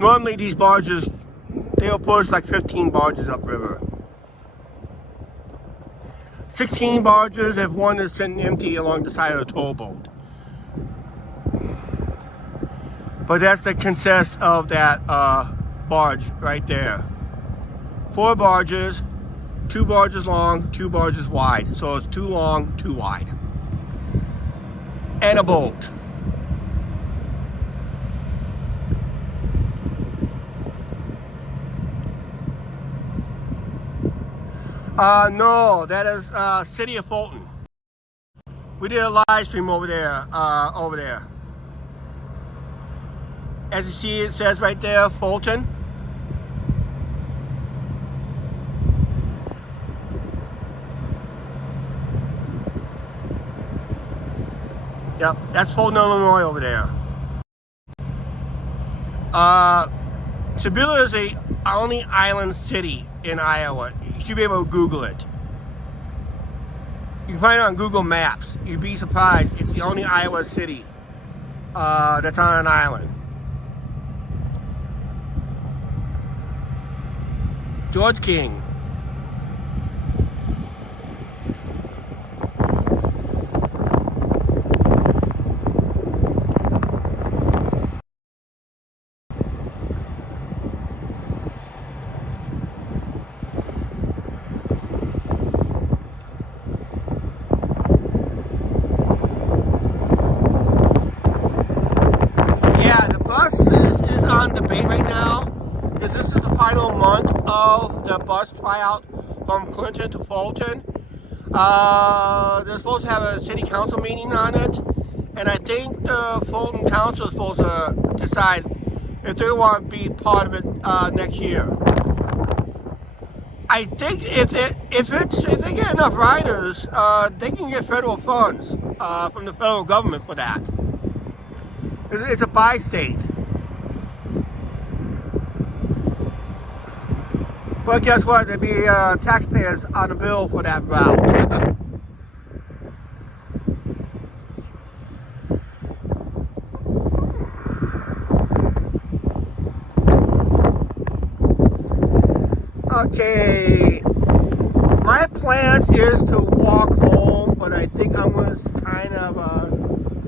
Normally these barges, they'll push like 15 barges upriver. 16 barges if one is sitting empty along the side of the towboat. But that's the consist of that barge right there. 4 barges, 2 barges long, 2 barges wide. So it's too long, too wide. And a boat. No, that is City of Fulton. We did a live stream over there. As you see, it says right there, Fulton. Yep, that's Fulton, Illinois over there. Sebula is the only island city in Iowa. You should be able to Google it. You can find it on Google Maps. You'd be surprised. It's the only Iowa city that's on an island. George King. Yeah, the bus is on debate right now because this is the final month of flyout from Clinton to Fulton. They're supposed to have a city council meeting on it, and I think the Fulton Council is supposed to decide if they want to be part of it next year. I think if they get enough riders, they can get federal funds from the federal government for that. It's a bi-state. But guess what? There'd be taxpayers on the bill for that route. Okay, my plans is to walk home, but I think I'm going to kind of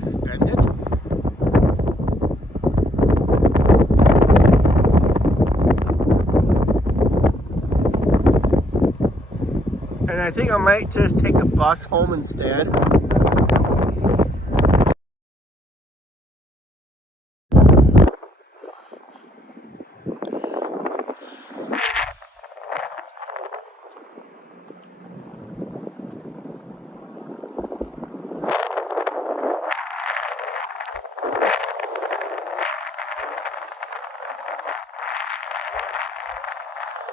suspend it. And I think I might just take the bus home instead.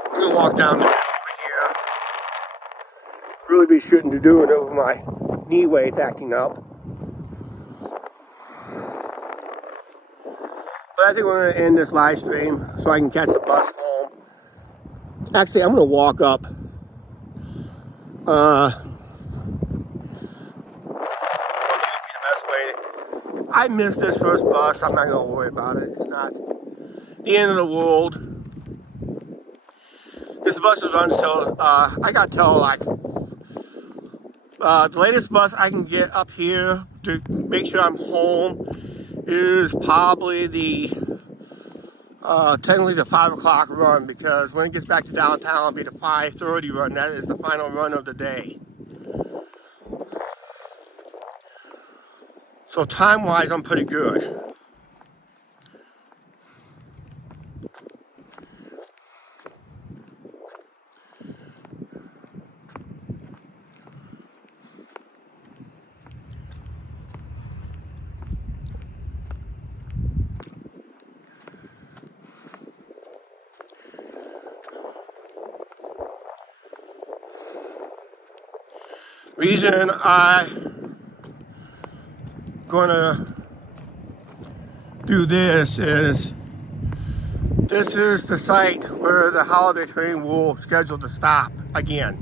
I'm gonna walk down the hill over here. Really be shooting to do it over my knee weights acting up. But I think we're gonna end this live stream so I can catch the bus home. Actually, I'm gonna walk up. I missed this first bus. I'm not gonna worry about it. It's not the end of the world. This bus is run till I got till like the latest bus I can get up here to make sure I'm home is probably the technically the 5 o'clock run, because when it gets back to downtown it'll be the 5:30 run. That is the final run of the day. So time-wise, I'm pretty good. Reason I'm gonna do this is the site where the holiday train will schedule to stop again.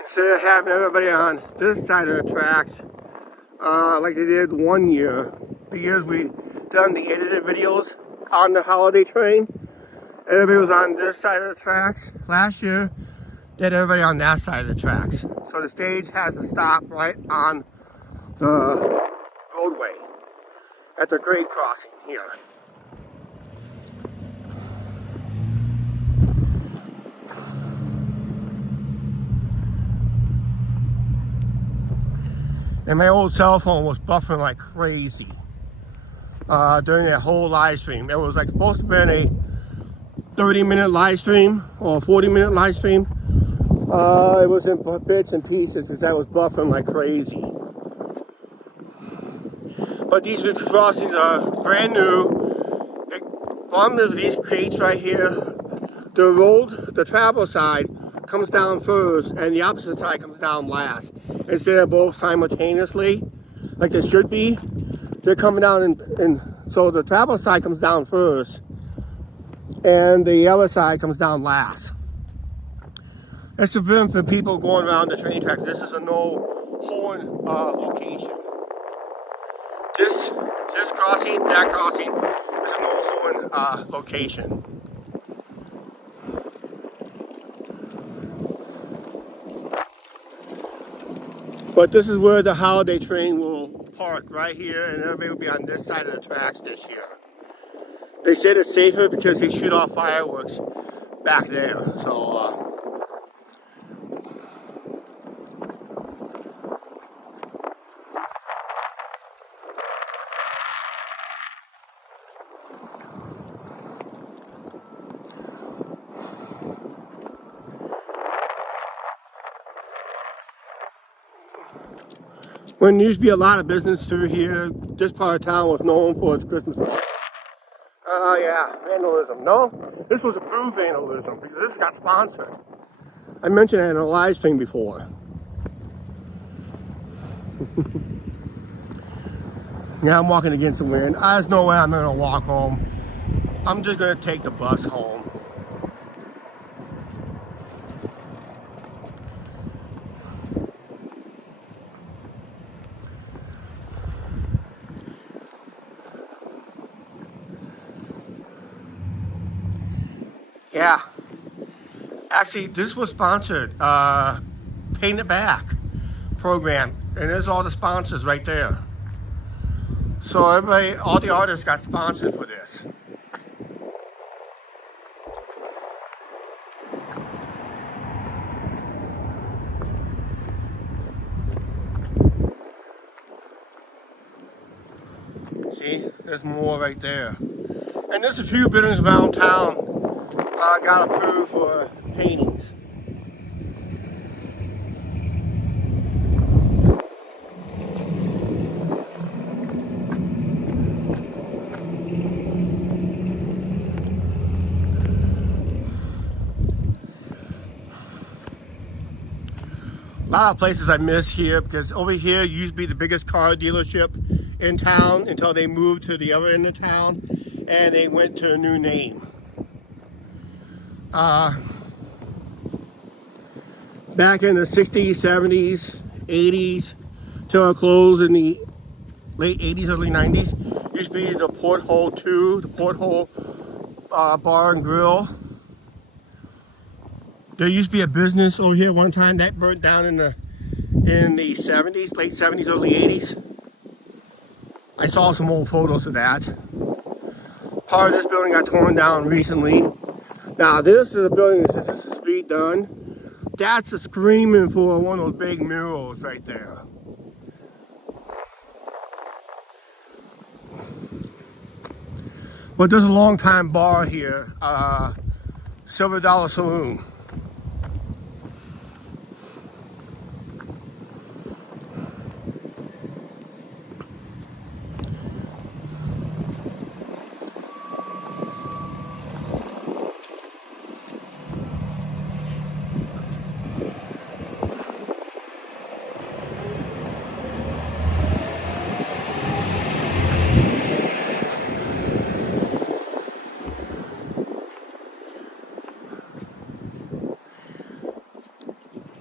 Instead of having everybody on this side of the tracks, like they did one year, because we done the edited videos on the holiday train. Everybody was on this side of the tracks. Last year, they had everybody on that side of the tracks. So the stage has to stop right on the roadway at the grade crossing here. And my old cell phone was buffering like crazy during that whole live stream. It was like supposed to be a 30-minute live stream or a 40-minute live stream. It was in bits and pieces because that was buffering like crazy. But these crossings are brand new. One of these creeks right here, the road, the travel side comes down first and the opposite side comes down last. Instead of both simultaneously, like they should be, they're coming down and so the travel side comes down first and the other side comes down last. That's to prevent for people going around the train tracks. This is a no horn location. This crossing, that crossing is a no horn location. But this is where the holiday train will park, right here, and everybody will be on this side of the tracks this year. They said it's safer because they shoot off fireworks back there. So When there used to be a lot of business through here, this part of town was known for its Christmas lights. Yeah, vandalism. No, this was approved vandalism because this got sponsored. I mentioned it in a live stream before. Yeah, I'm walking against the wind. There's no way I'm gonna walk home. I'm just gonna take the bus home. Yeah, actually, this was sponsored, Paint It Back program, and there's all the sponsors right there. So everybody, all the artists got sponsored for this. See, there's more right there. And there's a few buildings around town got approved for paintings. A lot of places I miss here because over here used to be the biggest car dealership in town until they moved to the other end of town and they went to a new name. Back in the 60s, 70s, 80s, till it closed in the late 80s, early 90s, used to be the Porthole 2, the Porthole Bar and Grill. There used to be a business over here one time that burnt down in the 70s, late 70s, early 80s. I saw some old photos of that. Part of this building got torn down recently. Now this is a building that says this is street done. That's a screaming for one of those big murals right there. But there's a long time bar here, Silver Dollar Saloon.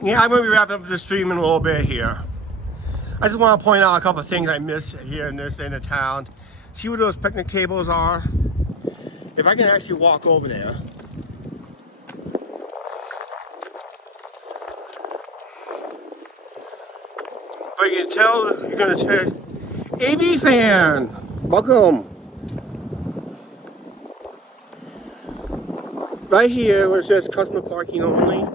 Yeah, I'm going to be wrapping up the stream in a little bit here. I just want to point out a couple of things I miss here in this end of town. See where those picnic tables are? If I can actually walk over there. But you can tell, you're going to say, AB fan, welcome. Right here where it says customer parking only.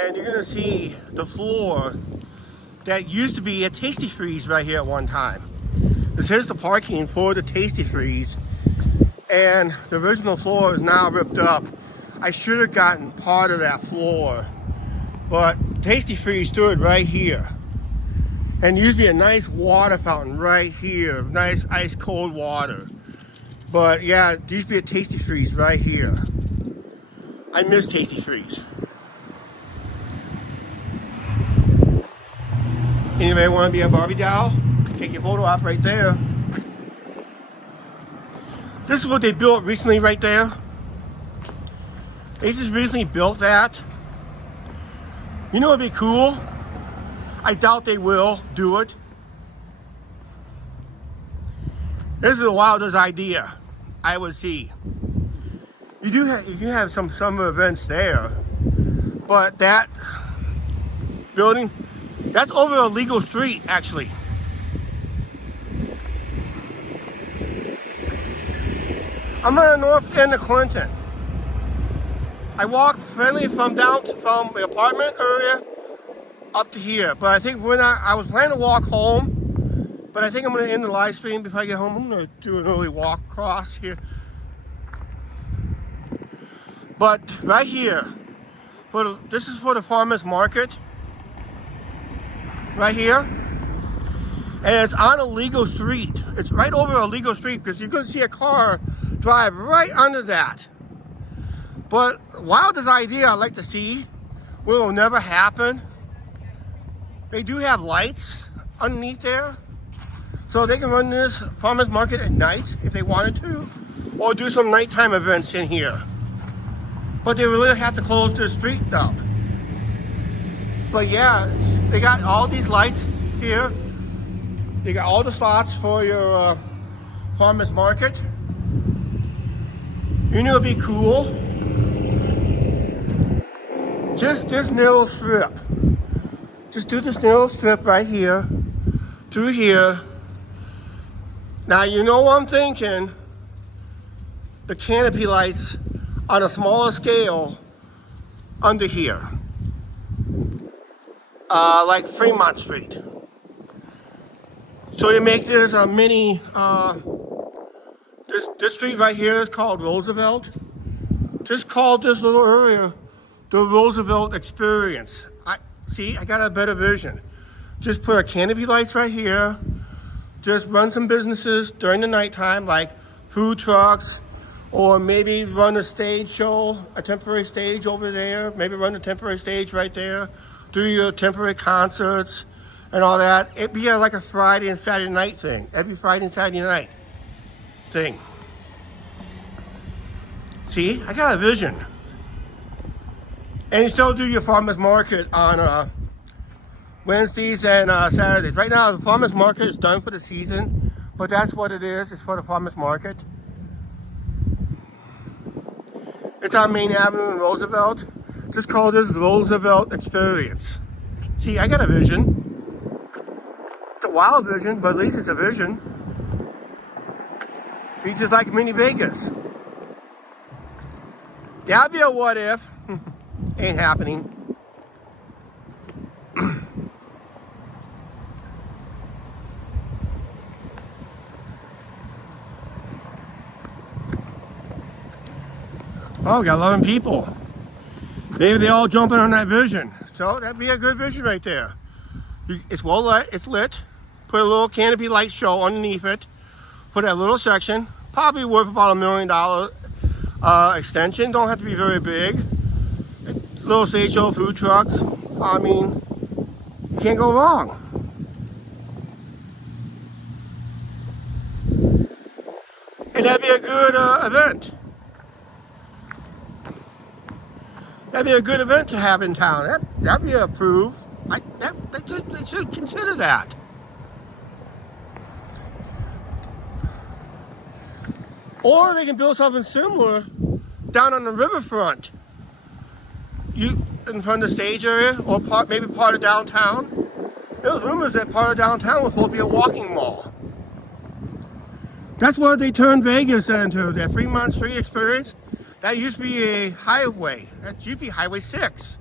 And you're gonna see the floor that used to be a Tasty Freeze right here at one time. This is the parking for the Tasty Freeze, and the original floor is now ripped up. I should have gotten part of that floor, but Tasty Freeze stood right here. And there used to be a nice water fountain right here, nice ice cold water. But yeah, there used to be a Tasty Freeze right here. I miss Tasty Freeze. Anybody want to be a Barbie doll? Take your photo op right there. This is what they built recently right there. They just recently built that. You know what'd be cool? I doubt they will do it. This is the wildest idea I would see. You have some summer events there, but that building, that's over a legal street, actually. I'm on the north end of Clinton. I walk friendly from the apartment area up to here, but I think I was planning to walk home, but I think I'm going to end the live stream before I get home. I'm going to do an early walk across here. But right here, this is for the farmers market. Right here, And it's on a legal street. It's right over a legal street because you're going to see a car drive right under that. But wildest idea I'd like to see, will never happen. They do have lights underneath there, so they can run this farmers market at night if they wanted to, or do some nighttime events in here. But they really have to close the street up. But yeah, they got all these lights here. They got all the spots for your farmers market. You know, it'd be cool. Just this narrow strip. Just do this narrow strip right here, through here. Now you know what I'm thinking. The canopy lights on a smaller scale under here. Like Fremont Street. So you make this a mini, this street right here is called Roosevelt. Just call this little area the Roosevelt Experience. I got a better vision. Just put a canopy lights right here. Just run some businesses during the nighttime, like food trucks, or maybe run a stage show, a temporary stage over there. Maybe run a temporary stage right there. Do your temporary concerts and all that. It'd be like a Friday and Saturday night thing. Every Friday and Saturday night thing. See, I got a vision. And you still do your farmers market on Wednesdays and Saturdays. Right now, the farmers market is done for the season, but that's what it is. It's for the farmers market. It's on Main Avenue in Roosevelt. Just call this Roosevelt Experience. See, I got a vision. It's a wild vision, but at least it's a vision. Be just like mini Vegas. That'd be a what if. Ain't happening. Oh, we got 11 people. Maybe they all jumping on that vision. So that'd be a good vision right there. It's well lit, it's lit. Put a little canopy light show underneath it. Put that little section. Probably worth about $1 million extension. Don't have to be very big. Little stage show, food trucks. I mean, you can't go wrong. And that'd be a good event. That'd be a good event to have in town. That'd be approved. They should consider that. Or they can build something similar down on the riverfront. In front of the stage area, or maybe part of downtown. There was rumors that part of downtown was supposed to be a walking mall. That's what they turned Vegas into, that Fremont Street Experience. That used to be a highway. That used to be Highway 6.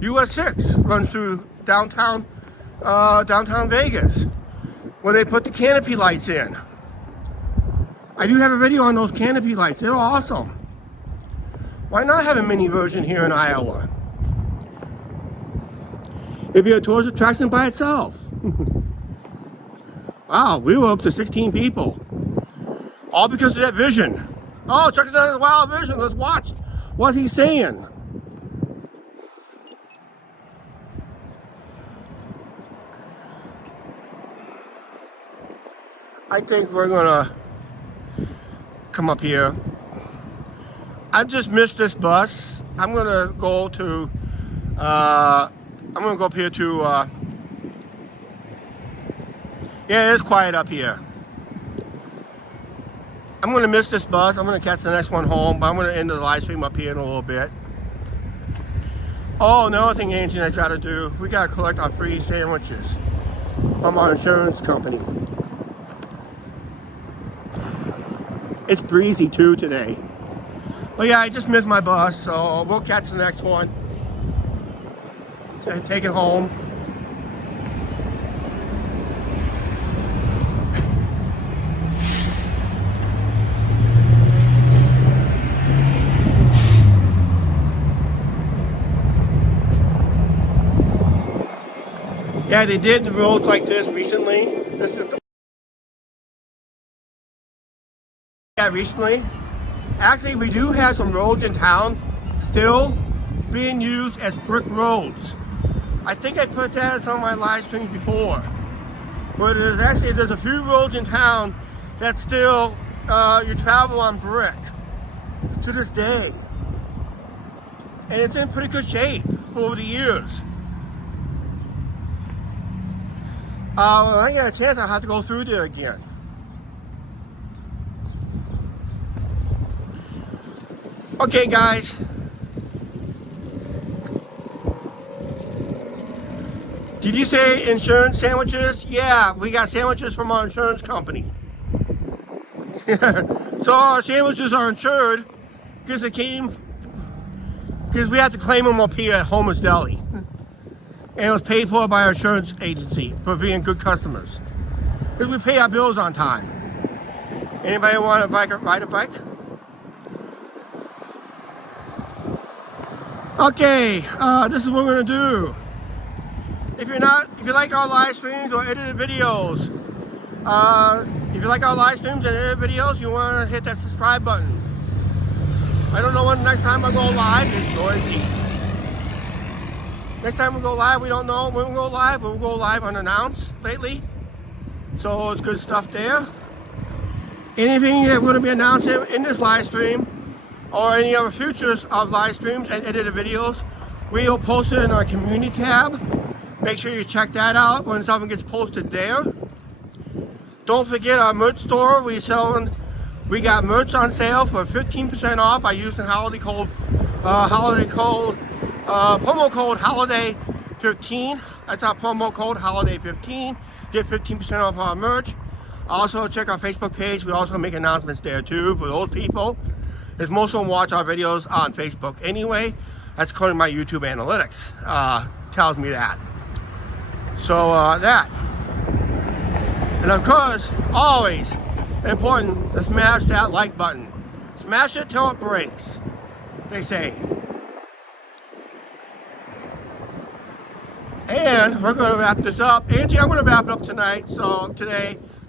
US 6 runs through downtown Vegas, where they put the canopy lights in. I do have a video on those canopy lights. They're awesome. Why not have a mini version here in Iowa? It'd be a tourist attraction by itself. Wow, we were up to 16 people. All because of that vision. Oh, check out his wild vision. Let's watch what he's saying. I think we're gonna come up here. I just missed this bus. I'm gonna go to up here to yeah, it's quiet up here. I'm gonna miss this bus. I'm gonna catch the next one home, but I'm gonna end the live stream up here in a little bit. Oh, another thing, Angie and I gotta do, we gotta collect our free sandwiches from our insurance company. It's breezy too today. But yeah, I just missed my bus, so we'll catch the next one. Take it home. Yeah, they did the roads like this recently. This is the recently. Actually, we do have some roads in town still being used as brick roads. I think I put that in some of my live streams before. But there's a few roads in town that still you travel on brick to this day. And it's in pretty good shape over the years. When I get a chance, I'll have to go through there again. Okay, guys. Did you say insurance sandwiches? Yeah, we got sandwiches from our insurance company. So our sandwiches are insured because we have to claim them up here at Homer's Deli. And it was paid for by our insurance agency for being good customers. Because we pay our bills on time. Anybody want to ride a bike? Okay, this is what we're gonna do. If you like our live streams or edited videos, you want to hit that subscribe button. I don't know when the next time I go live. It's noisy. Next time we go live, we don't know when we'll go live, but we'll go live unannounced lately. So it's good stuff there. Anything that we're going to be announcing in this live stream or any other futures of live streams and edited videos, we'll post it in our community tab. Make sure you check that out when something gets posted there. Don't forget our merch store. We got merch on sale for 15% off by using promo code HOLIDAY15. That's our promo code HOLIDAY15. Get 15% off our merch. Also check our Facebook page. We also make announcements there too for those people, as most of them watch our videos on Facebook anyway. That's according to my YouTube analytics. Tells me that. So that. And of course, always important to smash that like button. Smash it till it breaks, they say. And we're going to wrap this up. Angie, I'm going to wrap it up today, so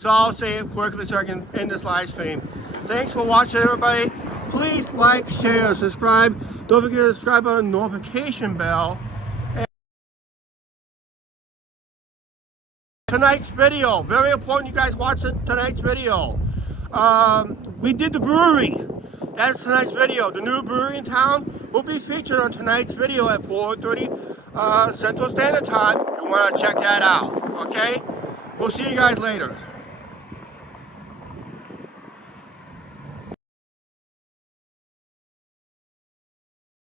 I'll say it quickly so I can end this live stream. Thanks for watching, everybody. Please like, share, subscribe. Don't forget to subscribe on the notification bell. Tonight's video, very important you guys watch tonight's video. We did the brewery. That's tonight's video. The new brewery in town will be featured on tonight's video at 4:30 Central Standard Time. You want to check that out, okay? We'll see you guys later.